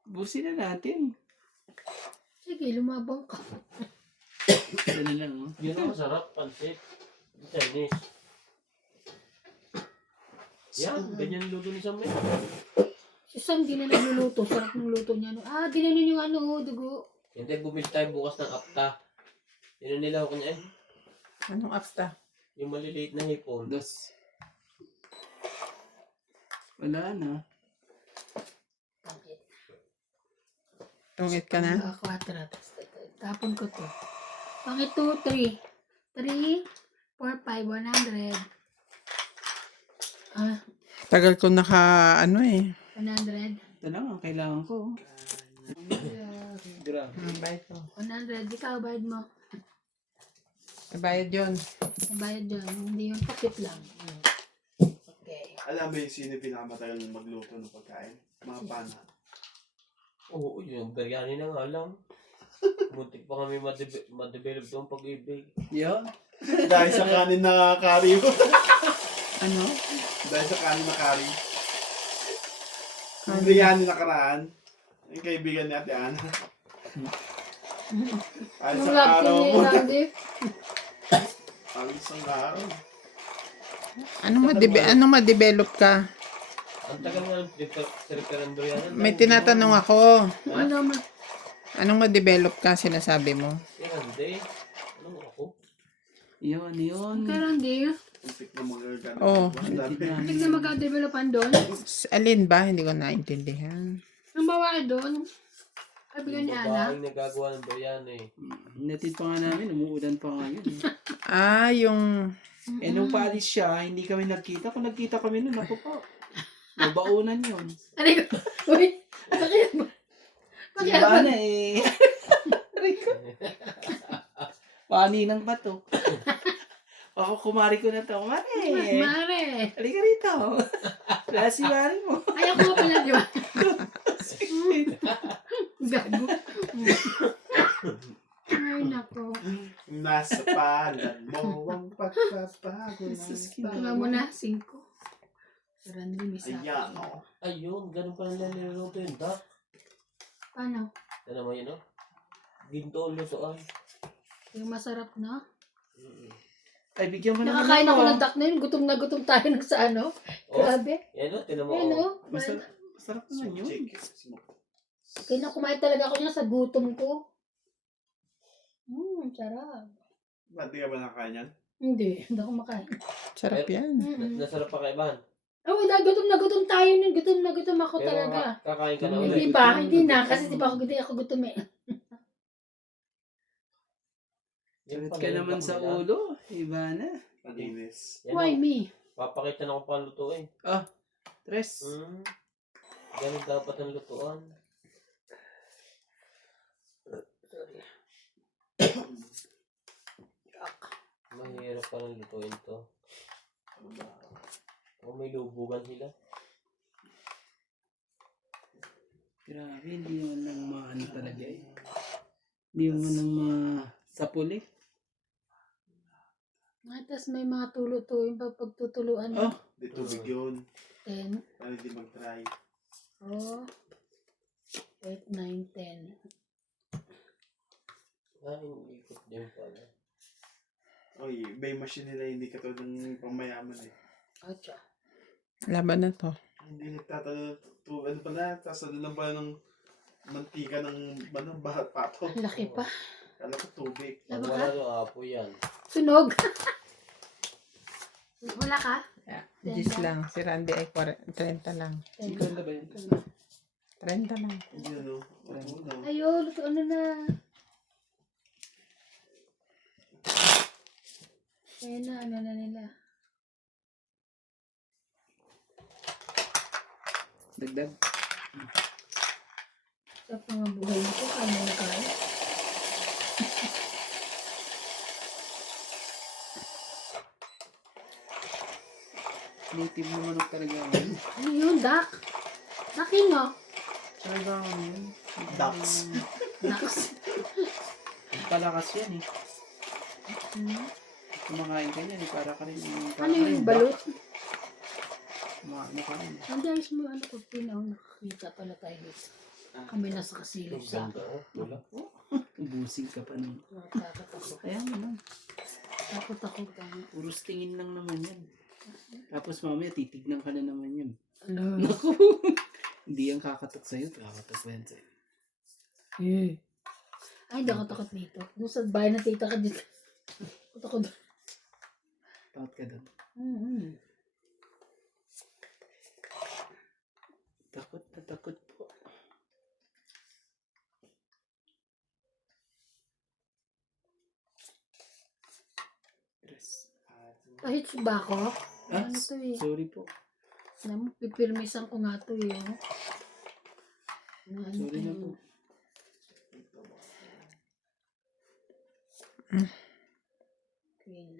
Busin na natin. Sige, lumabang ka. Ano lang, oh. Yun ang masarap, pansit. Chinese. Yan, ganyan luto ni Sam. Si Sam, di na nagluluto. Sarap ng luto niya. No? Ah, dinanon yung ano, dugo. Hindi, bumili tayo bukas ng apta. Yun ang nila ko niya Anong afta? yung maliliit na hipon. Dos. Wala na. Tungit ka na? 4. Tapon ko to. Pangit 2, 3. 3, 4, 5, 100. Ah, Tagal ko naka ano eh. 100. Ito lang ang kailangan ko. Grabe. Bayad ko. 100. Ikaw, bayad mo. Bayad yun. Bayad dyan. Hindi yung pakit lang. Okay. Alam mo yung sino yung pinakamatagal magluto ng pagkain? Mga pana. Oo, yung biryani na nga lang. Muntik pa kami ma-develop doon pag-ibig. Yo. Dahil sa kanin na curry. Ano? Dahil sa kanin na curry. Yung biryani nakaraan. Yung kaibigan ni Ate Ana. Ay, Yung sa love araw team ni mo. Randy. Ay, isang araw. Anong ma-develop ka? Ang tagal nga ng prepare ng biryani. May tinatanong ako. Ano man. Anong ma-develop ka sinasabi mo? Hindi. Ano ako? Yun, yun. Kay Randy. Untik na magagano. Oo. Hindi na magka-developan doon. Alin ba? Hindi ko naintindihan. Ang babae doon. Kaibigan ni Yung Ana. babaeng nagagawa ng biryani. Natid pa nga namin, umuulan pa nga yun. Ah, yung... Eh, nung paalis siya, hindi kami nagkita. Kung nagkita kami nun, ako po. Mabaunan yun. Ano ko? Uy, bakit mo? Bakit Diba mo? na eh. Aray ko. Paninang ba to? Ako, kumari ko na to. Mare! Mare. Halika rito. Wala si Mare mo. Ayaw ko pala, di ba? Gago. Ay, nako. Nasa palad mo ang pagpapago ng Tingnan mo na, 5. Randy, may sa Ayan, o. Ayun, ganun pala niluluto yun, Doc. Paano? Ano mo yun, no? Ginto ang lutoan. Yung masarap na. Ay, bigyan mo naman Nakakain ako ako. ng duck na yun. Gutom na gutom tayo ng sa ano. Oh, Grabe. yan, no? Tinan mo. Ayun, oh. oh. Masarap naman yun. Smoke. Kaya kumain talaga ako niya sa gutom ko. Sarap. Ba't di ka ba nakakain yan? Hindi ako makain. Sarap yan. Nasarap pa kay Ivan. Oo, na gutom tayo nun. Gutom na gutom ako Pero talaga. kakain ka na Hindi ulit. pa, hindi na. Kasi di pa ako, hindi ako gutom eh. Yan Sakit pala ka yung naman sa bakula. ulo. Iba na. Malinis. Yan, Why oh. me? Papakita na ko pa ang lutuin. Tres. Ganun dapat ang lutuan. Mahirap pa ng lutuin to. O may lubugan sila. Grabe, hindi naman lang mga ano talaga eh. Hindi naman lang mga sapul eh. Tapos may mga tulo-tulo yung pagtutuluan. Oh. Di tubig yun. 10. Para hindi mag-try. 4, 8, 9, 10. Ikot din pala. Oy, may machine nila hindi katulad ng pamayaman eh. 8. Laban na to. Hindi nagtatalo. Ano pala, tapos ano lang pala ng mantika ng bahat pato. Ang laki pa. Kala ko tubig. Pag Laba wala ka? to, apo yan. Sunog. Wala ka? Gis lang. Si Randy ay 30 lang. Ikaw na ba yun? 30 lang. Yan o. Ayun, luto ano na. Ayan na, ano na nila. Dagdag. Sa mga buhay nito, kaya na kaya. Native na manok talaga ako. Ano yun, duck? Ducking, oh. Talaga ako yun. Ducks. Ducks. Palakas yan eh. Hmm. Kumakain ka yan eh. Para ka rin. Ano yung balot? Ano ka rin. Hindi, ayos mo yung ano ko, pinaw. Nakakita pala tayo dito. Kami nasa kasilip sa Ganda oh. Wala. Ubusig ka pa nun. Takot ako. Kaya naman. Takot ako. Puros tingin lang naman yan. Tapos mamaya titignan ka na naman yun. Ano? Naku! Hindi yan kakatok sa'yo. Kakatok pa yan sa'yo. Eh. Ay, hindi ako takot dito. Doon sa bahay na tita ka dito. Takot ako doon. Takot ka doon. Mm-hmm. Takot na takot po. Tres. Kahit ba ako? Ah, Ano to eh? sorry po. Alam mo, pipirmisan ko nga to eh. Oh. Ano Sorry na to? po. Queen.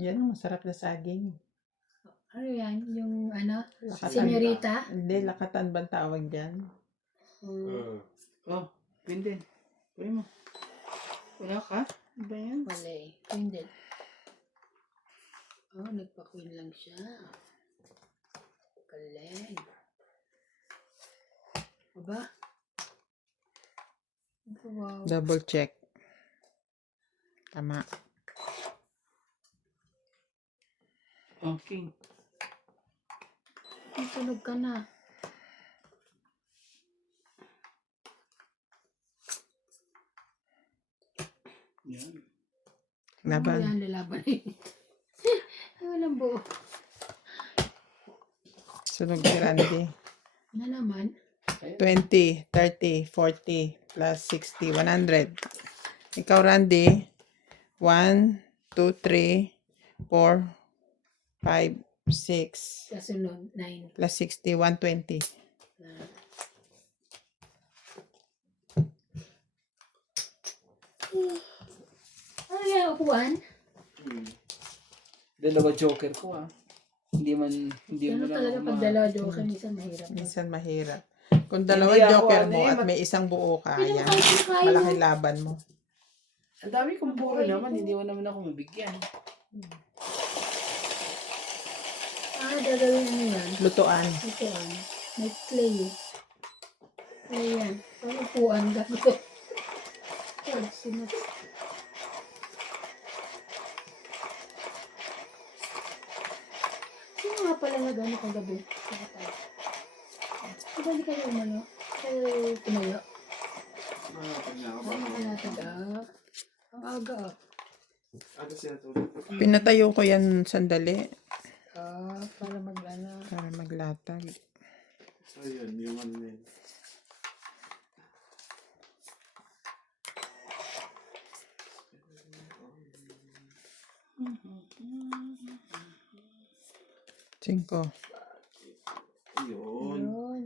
Yan ang masarap na saging. Ano yan? Yung ano? Lakatan. Senyorita? Hindi, lakatan ba ang tawag dyan? Oh, Queen din. Kunin mo. Wala ka? Ano ba yan? Wala eh. Queen din. Oh, nagpa-queen lang siya. Galing. Aba? Wow. Double check. Tama. Oh, King. Tunog ka na. Yan. Laban. Yan, lalaban eh. Walang buo. Sunog si Randy. Ano naman? 20, 30, 40, plus 60, 100. Ikaw, Randy, 1, 2, 3, 4, 5, 6, Kasunod, 9. plus 60, 120. Ano yan, upuan? Dalawa joker ko ah. Hindi Ano mo lang talaga ako pag dalawa joker, minsan mahirap. Minsan mahirap. Kung dalawa Hindi ako, joker ano mo eh, at may isang buo Pero kaya, kahit yung kaya. malaki laban mo. Ang dami kong puro naman, hindi mo naman ako mabigyan. Gagawin ano yan? Lutuan. Upuan. May clay eh. Clay yan. Pag upuan, gagawin. Oh, sinat. Sino nga pala nag-ano kagabi? Diba hindi kayo umano? Kayo tumayo? Malapit na ako. Ay, nakalatag ah. Ang aga ah. Ano siya tulog? Pinatayo ko yan sandali Para mag-ano. para maglatag. So yun, yung ano na yun. Cinco. Yun. Yun.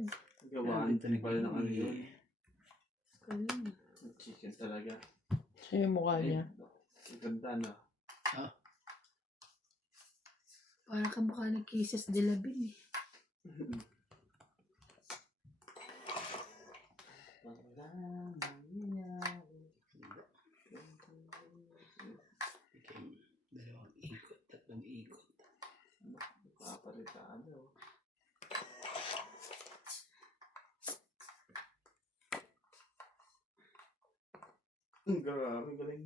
Gawaan pala ng ano yun. Galing. Chicken talaga. Siya yung mukha niya. Ang ganda na. Para kamukha ni Kisses de la Bin eh. Dalawang ikot, tatlong ikot. Papalitado. Grabe, galing.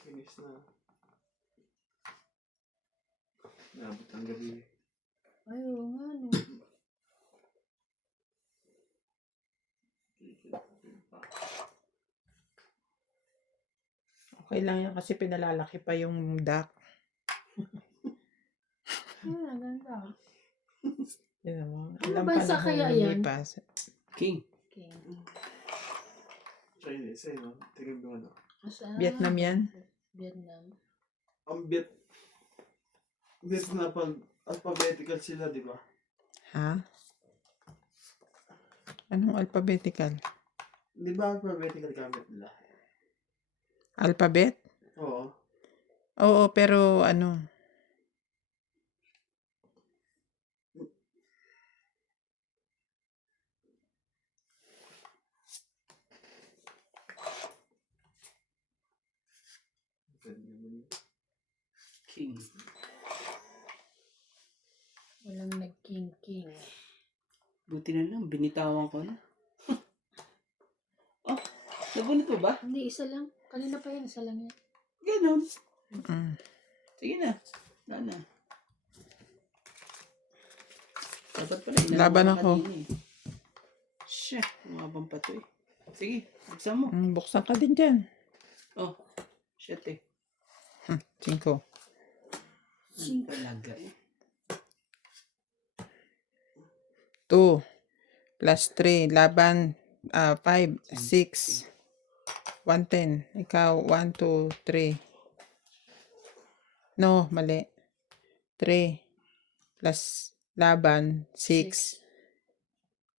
Finish na. Nabot ang gabi. Ay, oo nga no. Okay lang yan kasi pinalalaki pa yung duck. Ay, ang ganda. Yun mo. Ano Ilang bansa panahon kaya yan? lumipas. King. Okay. Chinese, eh, no? Tingin mo ano. Vietnam yan? Vietnam. Ang Vietnam, alphabetical sila, di ba? Ha? Anong alphabetical? Di ba alphabetical gamit nila? Alphabet? Oo. Oo, pero ano? King. Walang nag-king-king. Buti na lang, binitawan ko na. Oh, nabunot mo ba? Hindi, isa lang. Kanina pa yun, isa lang yan. Ganon. Mm. Sige na. Wala na. Dapat pala, Laban inano ako. kanina eh. Shit, umabang pa to eh. Sige, buksan mo. Buksan ka din dyan. Oh, shit eh. 5. Ang talaga eh. 2 plus 3. Laban 5, 6. 110. Ikaw, 1, 2, 3. No, mali. 3 plus laban 6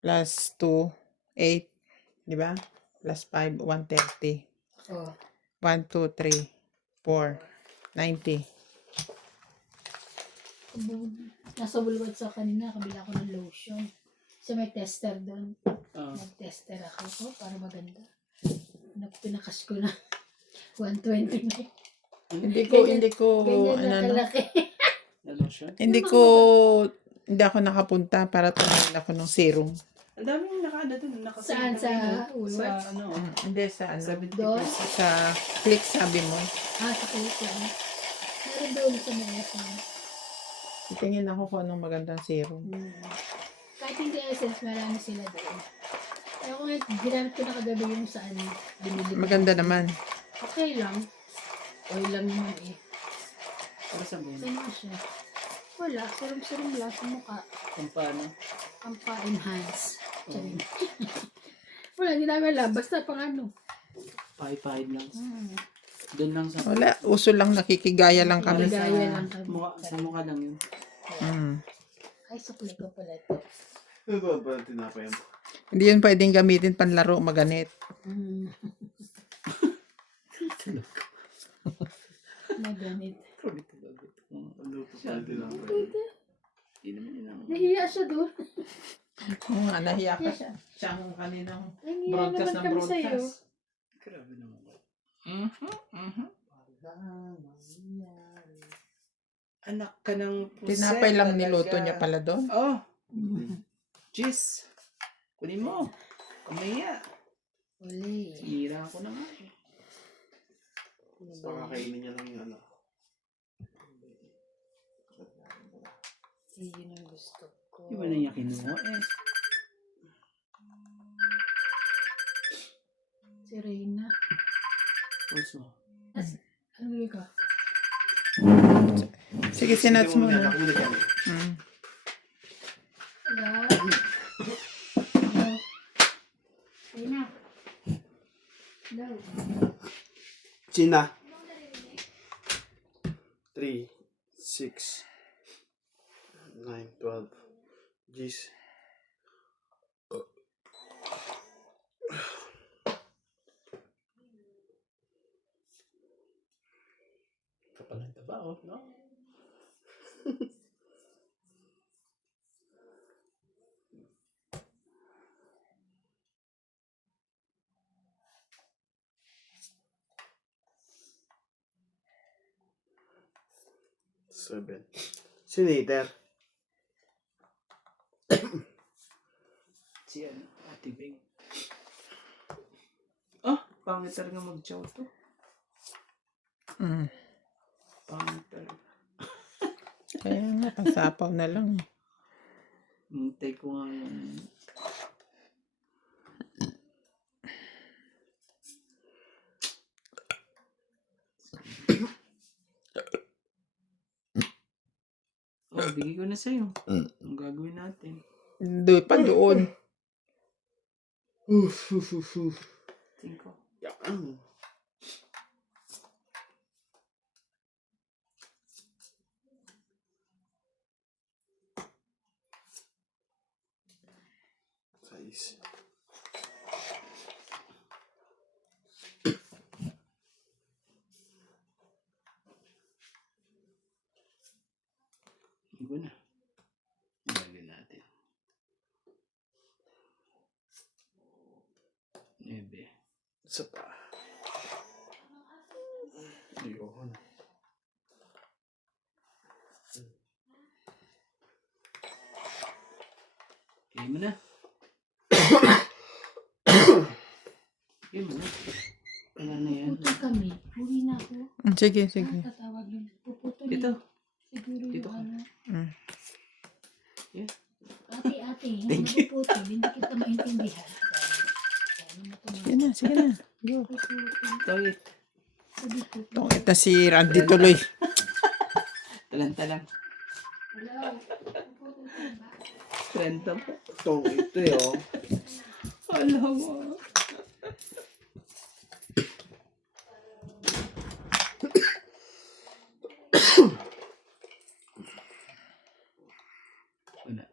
plus 2, 8. Di ba? Plus 5, 130. Oh. 1, 2, 3, 4, 90. Nasa bulwat sa kanina, kabila ko ng lotion. Kasi may tester doon. Oh. Nag-tester ako. Oh, para maganda. Pinakas ko na. 120 na. Hindi ko, Ganyan na ano, kalaki. Na lotion? hindi ako nakapunta para tumingin ako ng serum. Ang daming nakaano dun. Saan? Sa Woolworths? Sa ano? Hindi, sa ano, 70%. Doon? sa click sabi mo. Sa kulit lang. Meron doon sa mga fan. Tingin ako kung anong magandang serum. Kahit hindi essence, marami sila doon. Kaya kung ginamit ko na kagabi yung sa ano, binili ko. Maganda naman. Okay lang. Oil lang naman eh. Para sa mga. Okay naman siya. Wala, serum-serum lang sa mukha. Kung paano. Ang pa-enhance. Charing. Wala, hindi namin alam. Basta pang ano. Pahid-pahid lang. Doon lang sa Wala, uso lang nakikigaya lang kami. Gaya lang kami. mukha, sa mukha lang yun. Ay, sukli ko pala ito. Ito ba ba tinapay mo? Hindi yun pwedeng gamitin panlaro, maganit. Maganit. Grabe talaga. Ano ito ba tinapay? Hindi naman yun ang... Nahiya siya doon. Oo nga, nahiya ka siyang kaninang Nahiya broadcast naman ng kami sa'yo. broadcast. Grabe naman. Anak ka ng puset. Tinapay lang niluto talaga. niya pala doon. Oh. Jeez. Kunin mo. Kumaya. Uli. Hira ko na nga eh. Baka kainin niya lang yung ano. Yun ang gusto ko. Di ba na niya kinuha eh? Si Reyna. Also. Ano yun ka? Sige, sinats mo na. Nakulit yan. Wala. Reyna. Hello. China. 3, 6, 9, 12. Jeez. Kapal ng taba oh. No? Seven. Sinator. Si ano? Ate Bing. Ah! Pangit talaga mag-chow to. Pangit talaga. Kaya nga, pasapaw na lang. Hintay ko nga yung... Oh, bigay ko na sa'yo. Ang gagawin natin. Doon pa doon. Cinco. Yan. Size. Bigay ko na. Ilagay natin. 9. Isa pa. Ayun. Bigay mo na. Bigay mo na. Wala na yan. Putol kami. Huli na ako. Sige, sige. Tatawag yun. Puputol Ito. yun. Siguro Dito yung ka. ano. Mm. Yeah. Ate, hindi mapuputol. Hindi kita maintindihan. Sige na, sige na. Go. Toyet. Itong ito si Randy tuloy. Talang-talang. Hello. Puputol ka ba? 30 po. Itong ito yun. Alam mo. Wala.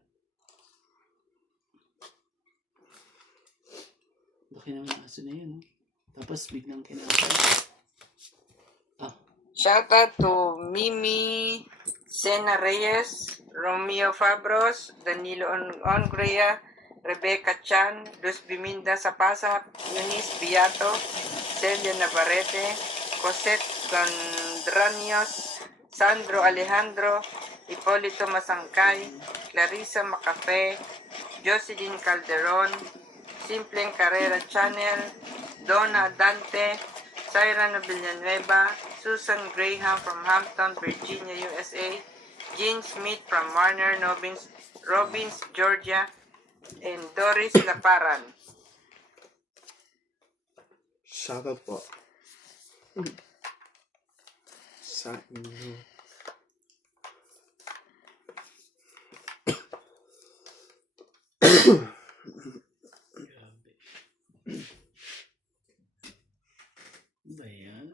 Laki naman ang aso na yun. Oh. Tapos biglang kinakal. Shout out to Mimi Sena Reyes, Romeo Fabros, Danilo Ongrea, Rebecca Chan, Luz Biminda Sapasa, Eunice Biato, Celia Navarrete, Cosette Gondranios, Sandro Alejandro, Hipolito Masangkay, Clarissa Macafe, Jocelyn Calderon, Simpleng Carrera Channel, Donna Dante, Cyrano Villanueva, Susan Graham from Hampton, Virginia, USA, Jean Smith from Warner Robins, Georgia, and Doris Laparan. Shoutout po. Sa inyo. Grabe. Ba yan?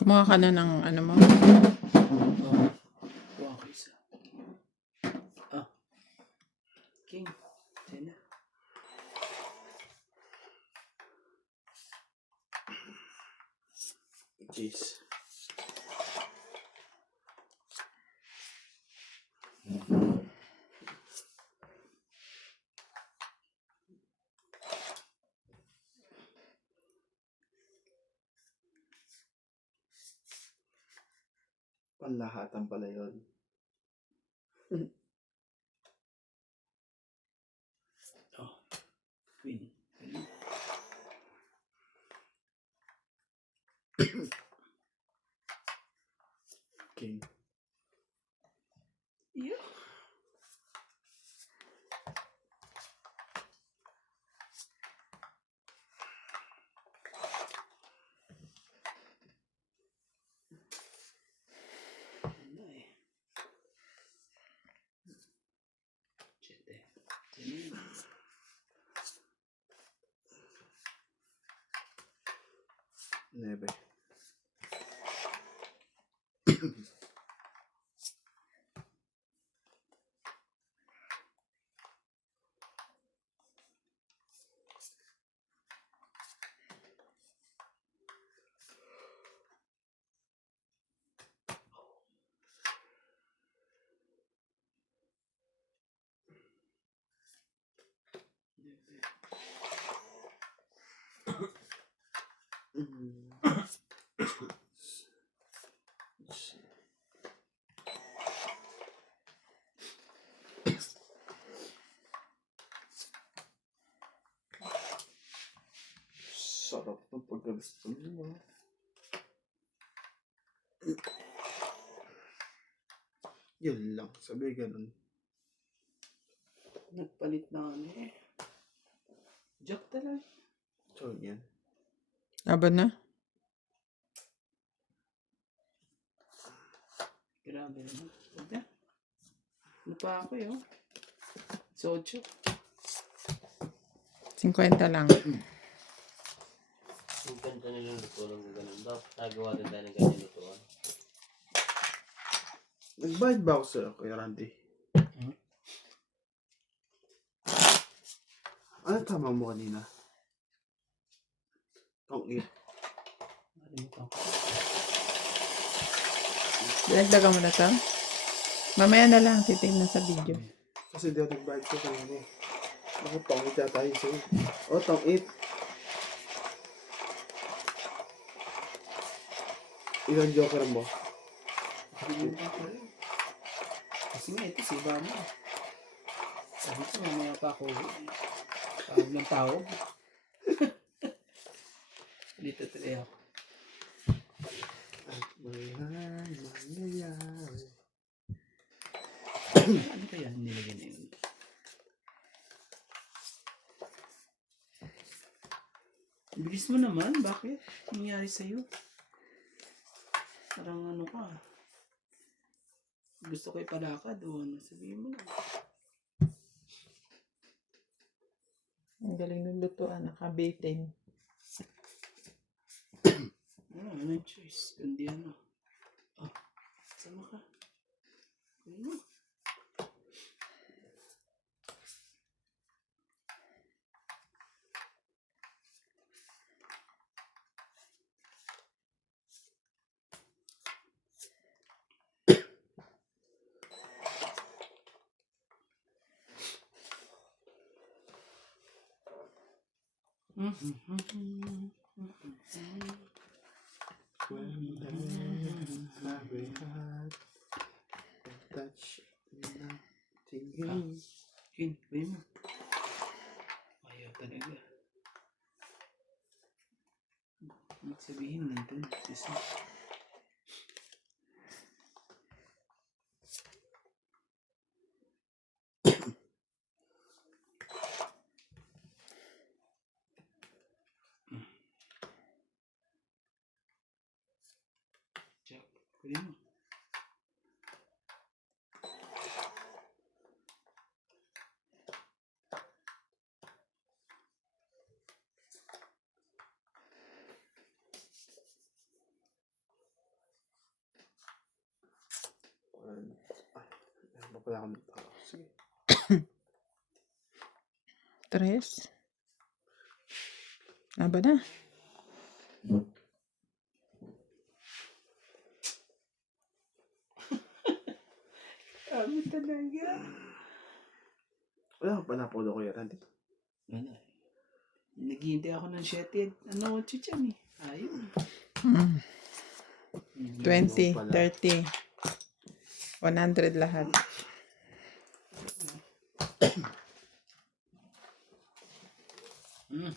Kumuha ka na ng ano mo. Oh. Kuha ko isa. Ah. King. Sena. Jeez. Panlahatan pala yun. Oh. Queen. King. Yeah. Ay. Siyete. Siyete. Nebe. Sarap ng pagkagusto mo. Yun lang, sabi ganun. Nagpalit na ano eh. Joke talaga. So, yan. Aba na. Grabe naman. Huwag na. Ano pa ako yun? Socho. 50 lang. Yung ganda niluluto ng ganun. Dapat nagawa din tayo ng ganyan lutuan. Nagbayad ba ako sa'yo, Kuya Randy? Ano tama mo kanina? Tong eat. Dinagdagan mo na to? Mamaya na lang, titignan sa video. Kasi di ako nagbayad ko kanina. Ako, tong eat yata yun sa'yo. Oh, tong eat. Ilan joker mo? Kasi nga ito, siba mo. Sabi ko, mamaya pa ako. Tawag ng tawag. Dito tuloy ako. At mayroon mangyayari. Ano kaya nilagyan na yun? Bilis mo naman, bakit? Ano nangyari sa'yo? Parang ano ka. Gusto ko ipalakad o ano, sabihin mo na. Ang galing ng lutuan, nakabitin. Ano yung choice? Kundi ano. Oh, sama ka. Ano? When the very heart touch nothing. Kin, kuya mo. Ayaw talaga. Magsabihin nito. Sisa. Jack, kuya mo. Ano pala ako nito? Sige. 3. Aba na. Kami talaga. Wala pa napolo, Kuya Randy. Wala. Naghihintay ako ng 7. Ano, 8 dyan eh. Ayaw. 20, 30. 100 lahat. Mm.